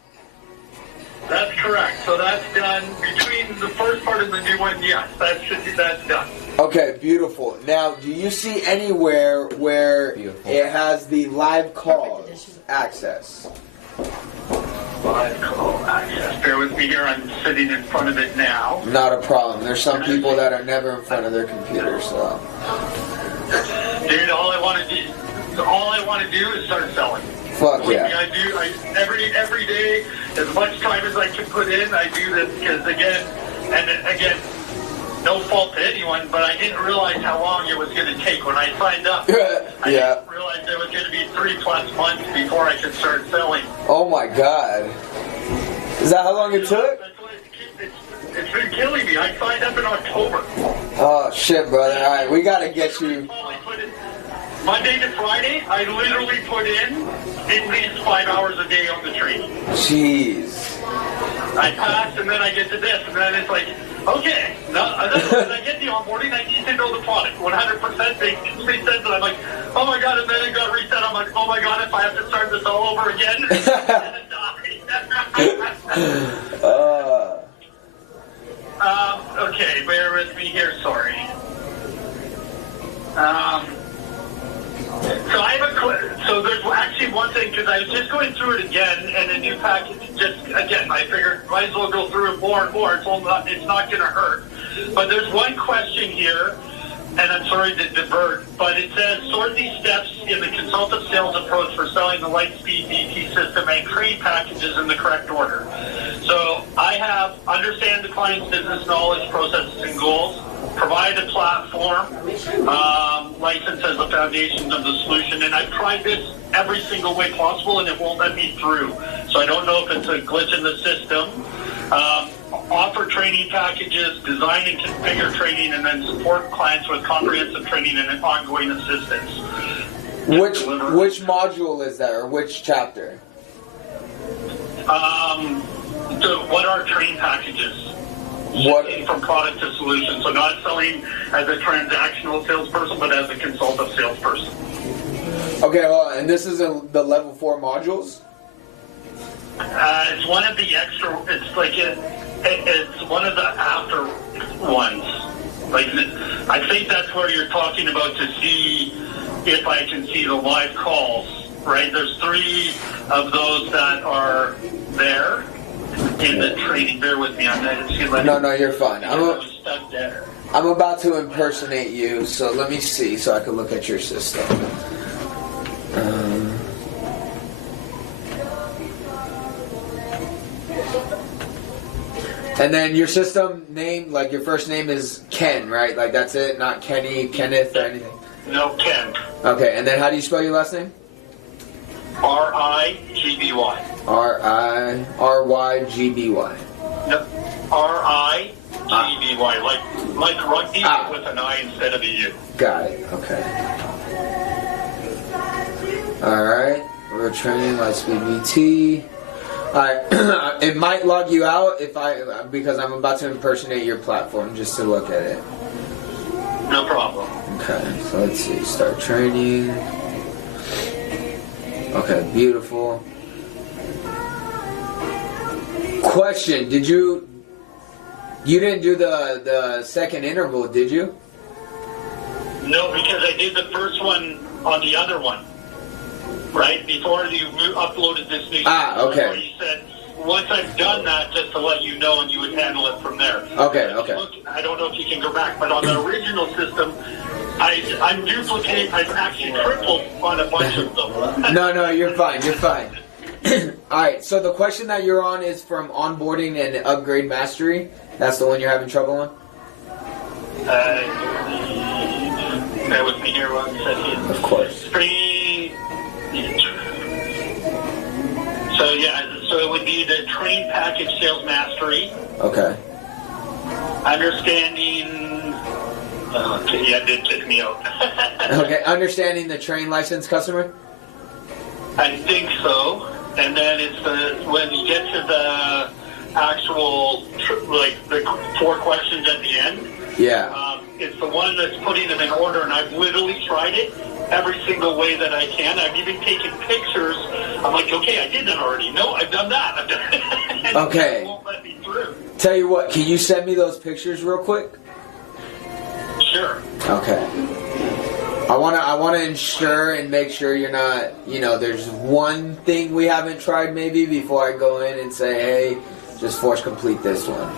That's correct. So that's done between the first part and the new one. Yes, that's done. Okay, beautiful. Now, do you see anywhere where Beautiful. it has the live call access? Live call access. Bear with me here. I'm sitting in front of it now. Not a problem. There's some people that are never in front of their computer, so. Dude, all I want to do is start selling. Fuck yeah. Every day, as much time as I can put in, I do this because again, no fault to anyone, but I didn't realize how long it was going to take when I signed up. I Yeah. didn't realize it was going to be 3+ months before I could start selling. Oh my god. Is that how long it took? That's why it's been killing me. I signed up in October. Oh shit, brother. Alright, we gotta get you. Monday to Friday, I literally put in at least 5 hours a day on the train. Jeez. I pass, and then I get to this, and then it's like, okay, now when I get the onboarding, I need to know the product 100%. They said that I'm like, oh my god, and then it got reset. I'm like, oh my god, if I have to start this all over again, I'm gonna die. Okay, bear with me here. Sorry. So I have so there's actually one thing, because I was just going through it again, and a new package, I figured might as well go through it more and more. It's not going to hurt. But there's one question here, and I'm sorry to divert, but it says, sort these steps in the consultative sales approach for selling the Lightspeed DT system and create packages in the correct order. So I have understand the client's business knowledge, processes, and goals. Provide a platform, license as the foundation of the solution, and I've tried this every single way possible, and it won't let me through. So I don't know if it's a glitch in the system. Offer training packages, design and configure training, and then support clients with comprehensive training and ongoing assistance. Which module is that, or which chapter? So what are training packages? Shifting from product to solution. So not selling as a transactional salesperson, but as a consultative salesperson. Okay, hold on. And this is in the level 4 modules? It's one of the extra. It's like it's one of the after ones. Like I think that's where you're talking about to see if I can see the live calls. Right? There's 3 of those that are there. In the training, bear with me. No, you're fine. Stuck there. I'm about to impersonate you, so let me see, so I can look at your system. And then your system name, like your first name is Ken, right? Like that's it, not Kenny, Kenneth, or anything. No, Ken. Okay, and then how do you spell your last name? R-I-G-B-Y. R-I-R-Y-G-B-Y. No, R-I-G-B-Y. Like rugby with an I instead of a U. Got it. Okay. Alright. We're training Lightspeed VT. Alright. It might log you out because I'm about to impersonate your platform just to look at it. No problem. Okay, so let's see. Start training. Okay, beautiful. Question, you didn't do the second interval, did you? No, because I did the first one on the other one. Right? Before you uploaded this new okay. Where you said, once I've done that, just to let you know, and you would handle it from there. Okay. I don't know if you can go back. But on the original system, I'm duplicating. I've actually tripled on a bunch of them. No, you're fine. You're fine. All right. So the question that you're on is from onboarding and upgrade mastery. That's the one you're having trouble on. Bear with me here 1 second. Of course. So it would be the train package sales mastery. Okay. Understanding. It took me out. Okay. Understanding the train license customer. I think so. And then it's when you get to the actual the 4 questions at the end. Yeah. It's the one that's putting them in order, and I've literally tried it every single way that I can. I've even taken pictures. I'm like, okay, I did that already. No, I've done that. I've done and Okay. it won't let me through. Tell you what, can you send me those pictures real quick? Sure. Okay. I wanna ensure and make sure you're not, there's one thing we haven't tried maybe before I go in and say, hey, just force complete this one.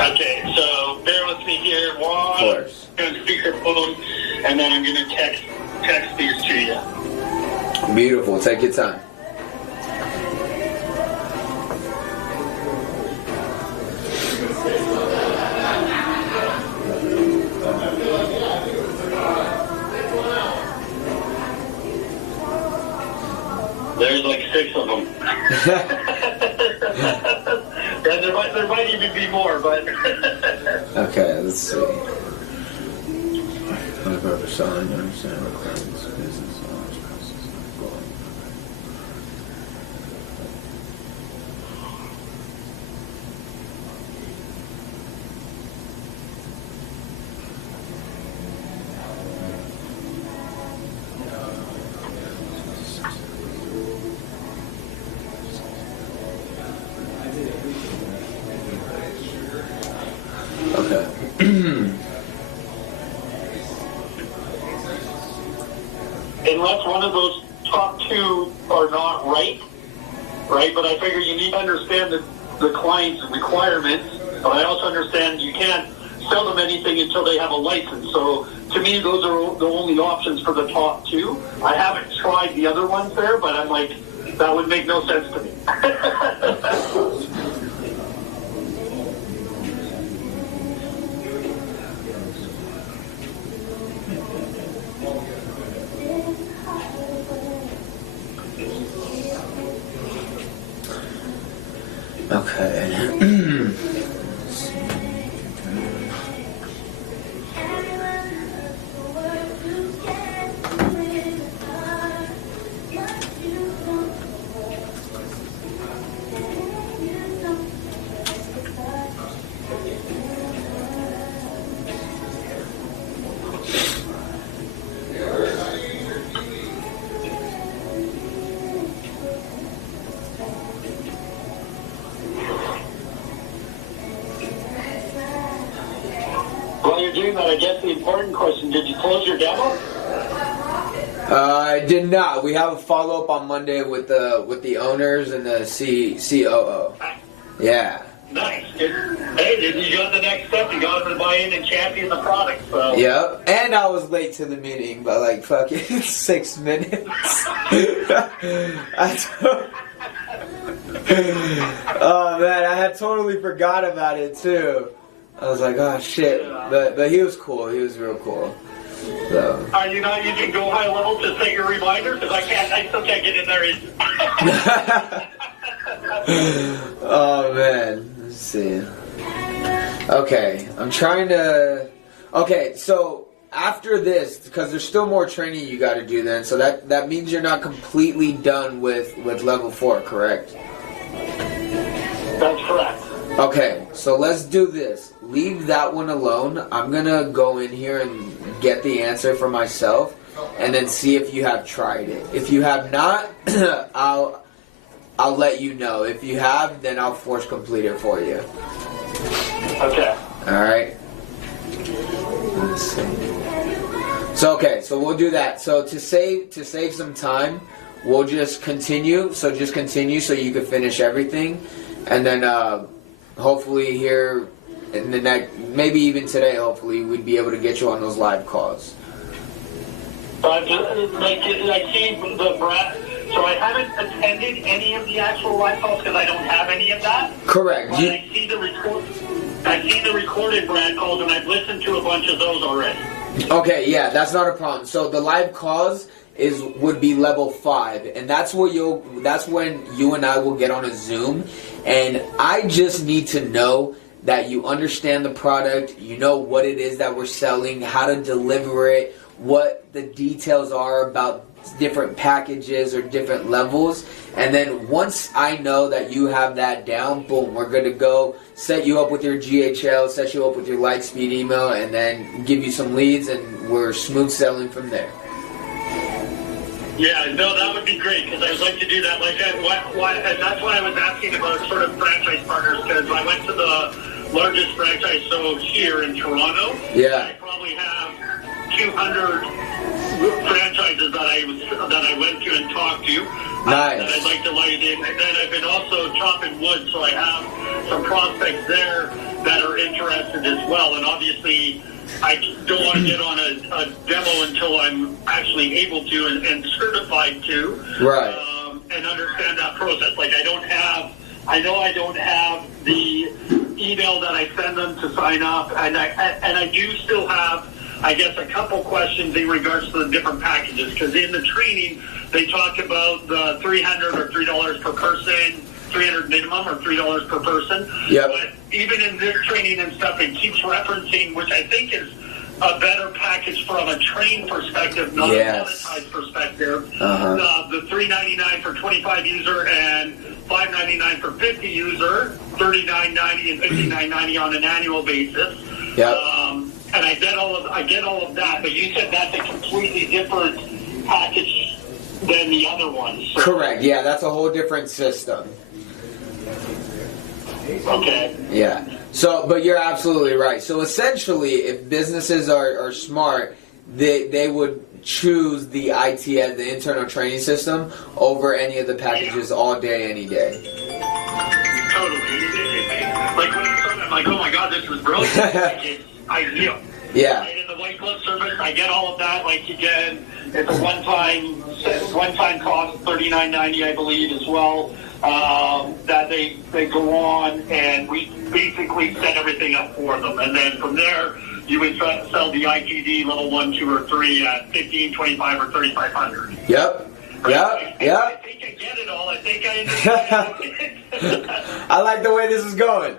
Okay, so bear with me here. One, Of course. I'm going to speakerphone, and then I'm going to text these to you. Beautiful. Take your time. There's like 6 of them. Yeah, there might even be more, but... Okay, let's see. Selling, understand requirements, business, knowledge, process, goal. Okay. Unless one of those top 2 are not right? But I figure you need to understand the client's requirements, but I also understand you can't sell them anything until they have a license. So to me, those are the only options for the top 2. I haven't tried the other ones there, but I'm like, that would make no sense to me. Okay. While you're doing that, I guess the important question, did you close your demo? I did not. We have a follow-up on Monday with the owners and the COO. Yeah. Nice. Hey, you got the next step. You got them to buy in and champion the product. So. Yep. And I was late to the meeting by like fucking 6 minutes. Oh man, I had totally forgot about it too. I was like, oh shit. But he was cool. He was real cool. So. Are you not using Go High Level to set your reminders? Because I still can't get in there. Oh man. Let's see. Okay. I'm trying to... Okay, so after this, because there's still more training you got to do then, so that means you're not completely done with level 4, correct? That's correct. Okay, so let's do this. Leave that one alone. I'm gonna go in here and get the answer for myself, and then see if you have tried it. If you have not, I'll let you know. If you have, then I'll force complete it for you. Okay. All right. Let's see. So we'll do that. So to save some time, we'll just continue. So just continue so you can finish everything, and then hopefully here in the next, maybe even today, hopefully, we'd be able to get you on those live calls. Like I see the Brad. So I haven't attended any of the actual live calls because I don't have any of that. Correct. But I see the recorded Brad calls, and I've listened to a bunch of those already. Okay, yeah, that's not a problem. So the live calls would be level 5, and that's when you and I will get on a Zoom, and I just need to know that you understand the product, you know what it is that we're selling, how to deliver it, what the details are about different packages or different levels, and then once I know that you have that down, boom, we're good to go. Set you up with your GHL, set you up with your Lightspeed email, and then give you some leads, and we're smooth selling from there. Yeah, no, that would be great because I would like to do that. And that's why I was asking about sort of franchise partners, because I went to the largest franchise show here in Toronto. Yeah. I probably have 200 franchises that I went to and talked to. Nice. That I'd like to light in. And then I've been also chopping wood, so I have some prospects there that are interested as well. And obviously, I don't want to get on a demo until I'm actually able to and certified to. Right. And understand that process. Like I don't have the email that I send them to sign up, and I do still have, I guess, a couple questions in regards to the different packages, because in the training they talk about the $300 or $3 per person, $300 minimum or $3 per person. Yep. But even in this training and stuff, it keeps referencing, which I think is a better package from a trained perspective, not a monetized perspective. The $399 for 25 user and $599 for 50 user, $39.90 and $59.90 on an annual basis. Yep. And I get all of that, but you said that's a completely different package than the other ones. So. Correct. Yeah, that's a whole different system. Okay. Yeah. So, but you're absolutely right. So essentially, if businesses are smart, they would choose the ITS, the internal training system, over any of the packages all day, any day. Totally. Like when I started, I'm like, oh my god, this is brilliant. It's ideal. Yeah. Right, in the white glove service, I get all of that. Like again, it's a one-time cost, $39.90, I believe, as well. That they go on, and we basically set everything up for them, and then from there you would sell the ITD level 1, 2, or 3 at $1,500, $25, or $3,500. Yep. Right? Yep. I think I get it all. I think I understand. I like the way this is going.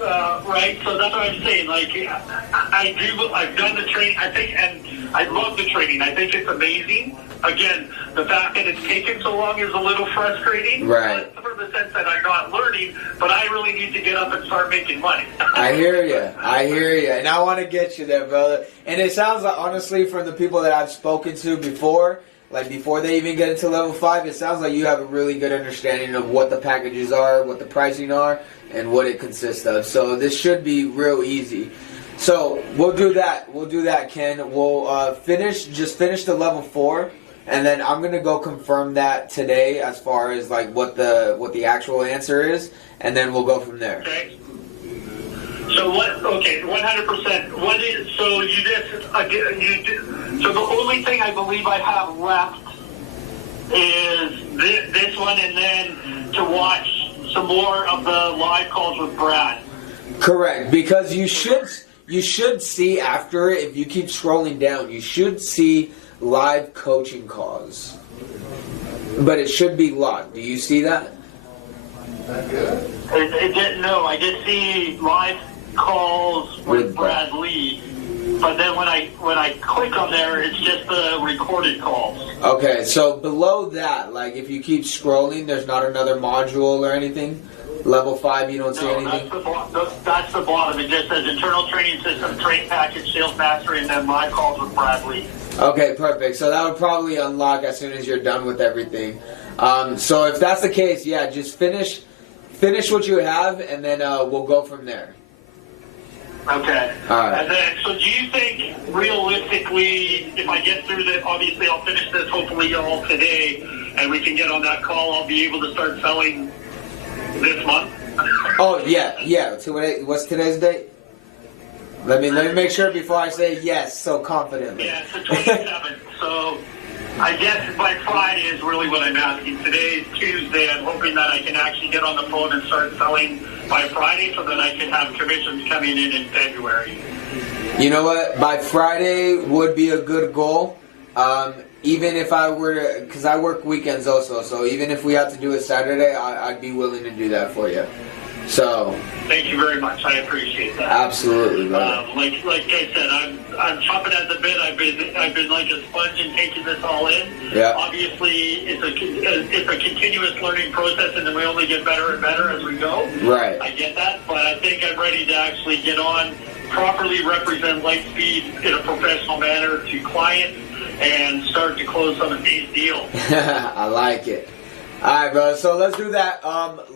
Right, so that's what I'm saying. Like, I've done the training. I think, and I love the training. I think it's amazing. Again, the fact that it's taken so long is a little frustrating. Right. Not for the sense that I'm not learning, but I really need to get up and start making money. I hear you, and I want to get you there, brother. And it sounds like, honestly, from the people that I've spoken to before, like before they even get into level 5, it sounds like you have a really good understanding of what the packages are, what the pricing are, and what it consists of. So this should be real easy. So we'll do that, Ken. We'll finish the level 4, and then I'm gonna go confirm that today as far as like what the actual answer is, and then we'll go from there. Okay. So what? Okay, 100%. What is? So you just so the only thing I believe I have left is this one, and then to watch some more of the live calls with Brad. Correct, because you should see after it, if you keep scrolling down, you should see live coaching calls. But it should be locked. Do you see that? It didn't know. I did see live calls with Brad Lee, but then when I click on there, it's just the recorded calls. Okay, so below that, like if you keep scrolling, there's not another module or anything? Level 5, you don't see anything? That's the bottom. It just says internal training system, train package, sales mastery, and then live calls with Brad Lee. Okay, perfect. So that would probably unlock as soon as you're done with everything. So if that's the case, yeah, just finish what you have, and then we'll go from there. Okay. All right. And then, so do you think, realistically, if I get through this, obviously I'll finish this hopefully all today, and we can get on that call, I'll be able to start selling this month? Oh yeah. What's today's date? Let me make sure before I say yes so confidently. Yeah, it's the 27th. So I guess by Friday is really what I'm asking. Today is Tuesday. I'm hoping that I can actually get on the phone and start selling by Friday so that I can have commissions coming in February. You know what? By Friday would be a good goal. Even if I were to, because I work weekends also, so even if we had to do it Saturday, I'd be willing to do that for you. So. Thank you very much. I appreciate that. Absolutely, brother. Like I said, I'm chomping at the bit. I've been like a sponge and taking this all in. Yeah. Obviously, it's a continuous learning process, and then we only get better and better as we go. Right. I get that, but I think I'm ready to actually get on, properly represent Lightspeed in a professional manner to clients, and start to close some of these deals. I like it. Alright, bro, so let's do that.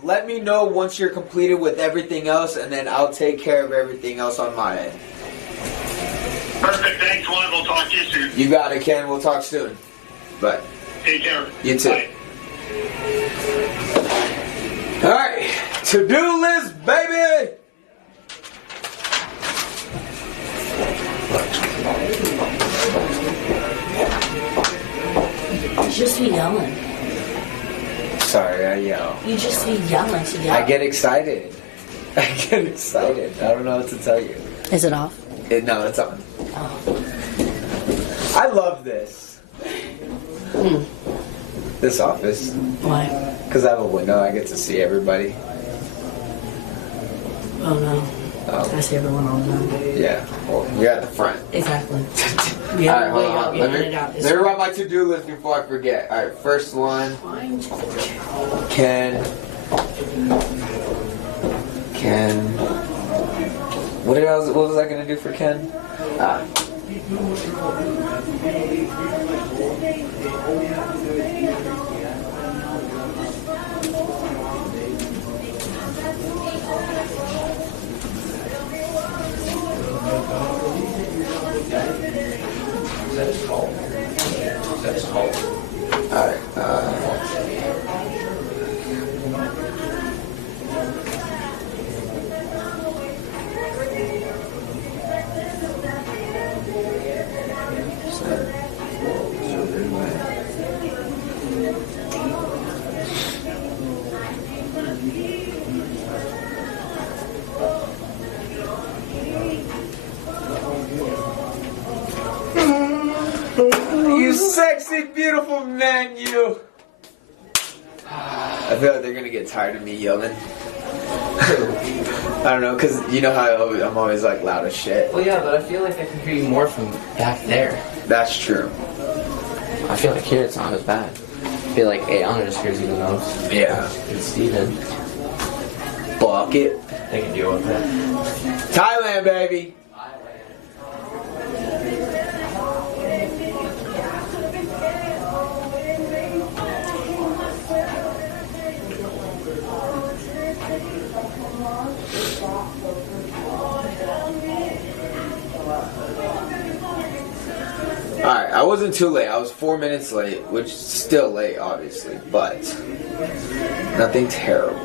Let me know once you're completed with everything else, and then I'll take care of everything else on my end. Perfect. Thanks, Juan. We'll talk to you soon. You got it, Ken. We'll talk soon. Bye. Take care. You too. Bye. Alright, to-do list, baby! You just be yelling. Sorry, I yell. You just be yelling to yell. I get excited. I don't know what to tell you. Is it off? No, it's on. Oh. I love this. This office. Why? Because I have a window, I get to see everybody. Oh no. Oh. I see everyone all the time. Yeah, well, you're at the front. Exactly. Alright, hold on. Let me write my to-do list before I forget. Alright, first one. Ken. What was I gonna do for Ken? Alright, you sexy, beautiful man, you. I feel like they're gonna get tired of me yelling. I don't know, cause you know how I'm always like loud as shit. Well, yeah, but I feel like I can hear you more from back there. That's true. I feel like here it's not as bad. I feel like Ayana just hears you the most. Yeah. And Steven. Bucket. They can deal with it. Thailand, baby. Alright, I wasn't too late. I was 4 minutes late, which is still late, obviously, but nothing terrible.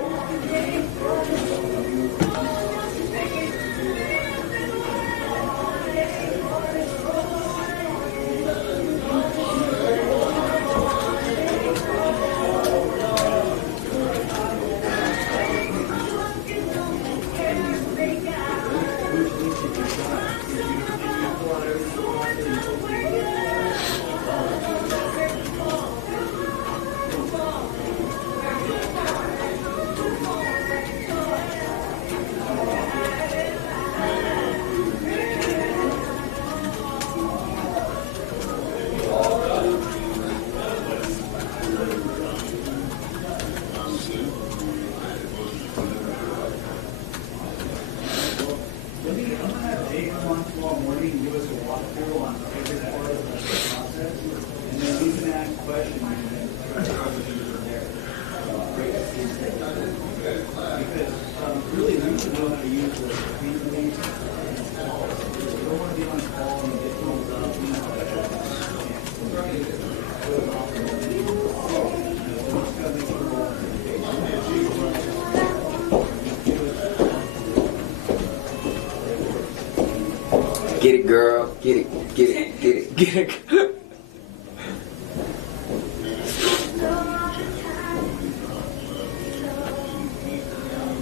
Get it, girl. Get it. Get it. Get it. Get it.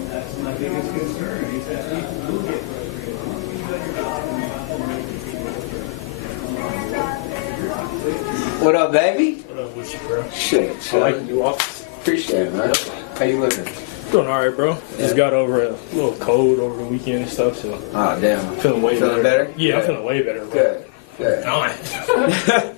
That's my biggest concern. Is that people will get frustrated. What up, baby? What up with you, bro? Shit. I like the new office. Appreciate it, man. How you living? Doing alright, bro. Just got over a little cold over the weekend and stuff, so Oh, damn. feeling way Feeling better? Yeah, I'm Good. feeling way better, bro. Good. Good. Dying.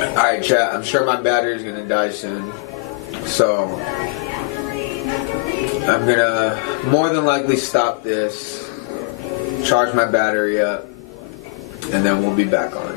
Alright, chat. I'm sure my battery's gonna die soon. So, I'm gonna more than likely stop this, charge my battery up, and then we'll be back on.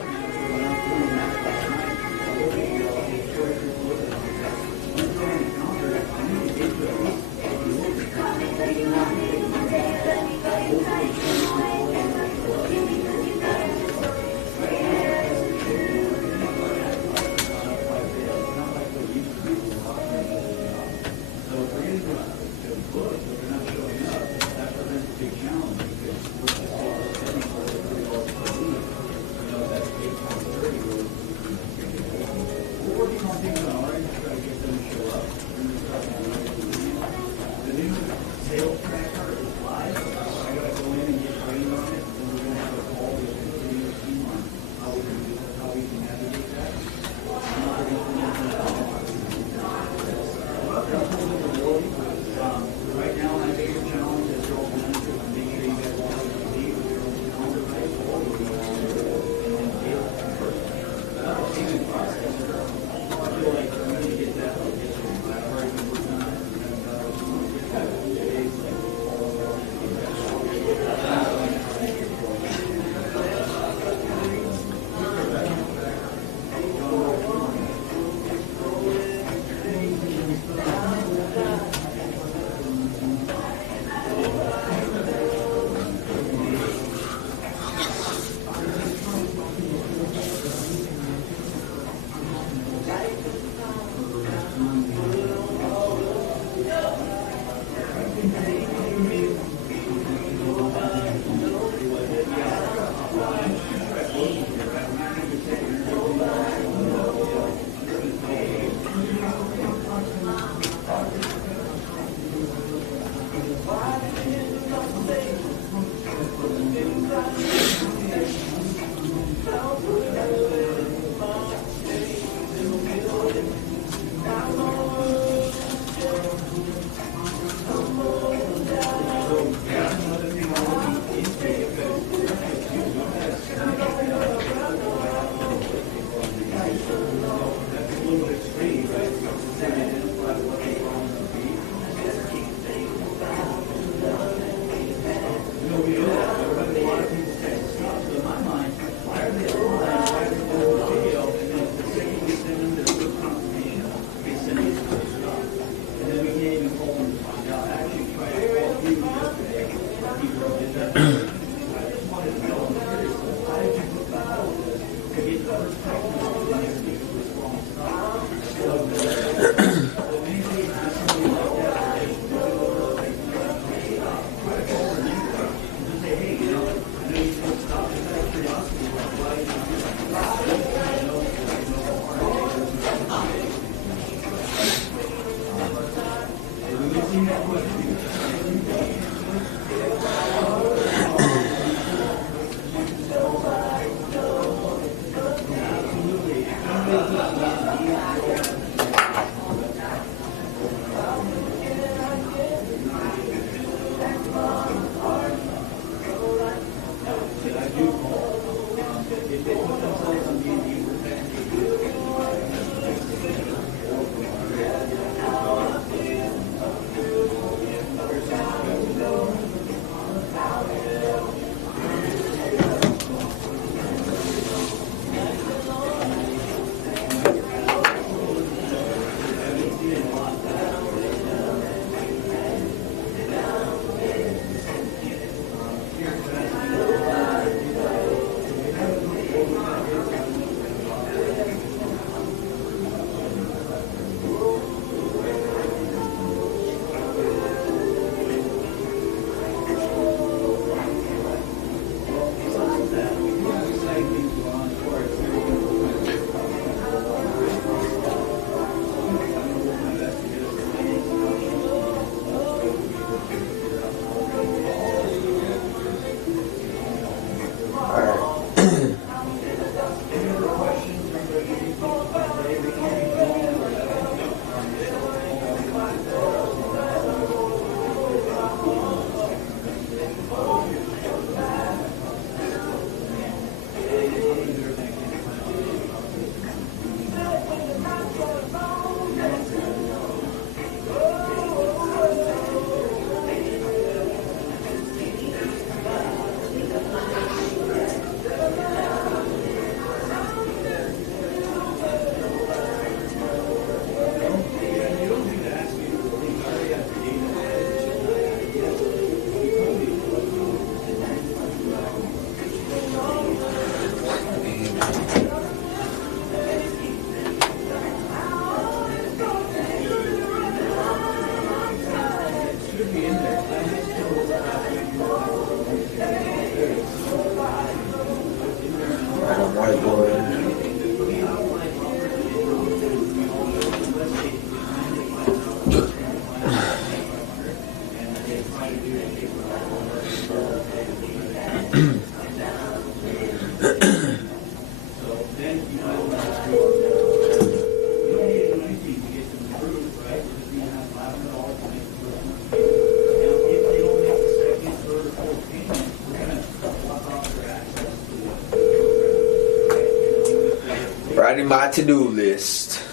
Writing my to-do list.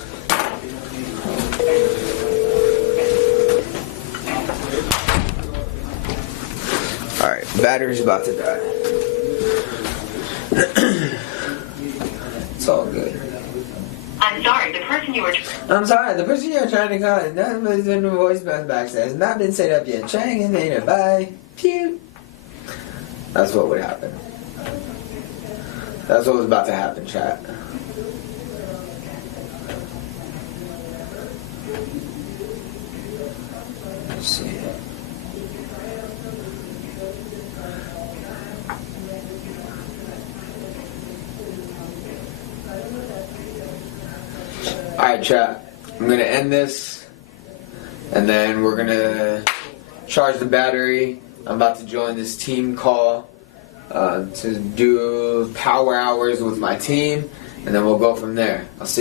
Alright, battery's about to die. It's all good. I'm sorry, the person you were... I'm sorry, the person you're trying to call is not in the voice box has not been set up yet. Trying in there, bye. Pew. That's what would happen. That's what was about to happen, chat. Let's see. Alright, chat. I'm gonna end this, and then we're gonna charge the battery. I'm about to join this team call to do power hours with my team, and then we'll go from there. I'll see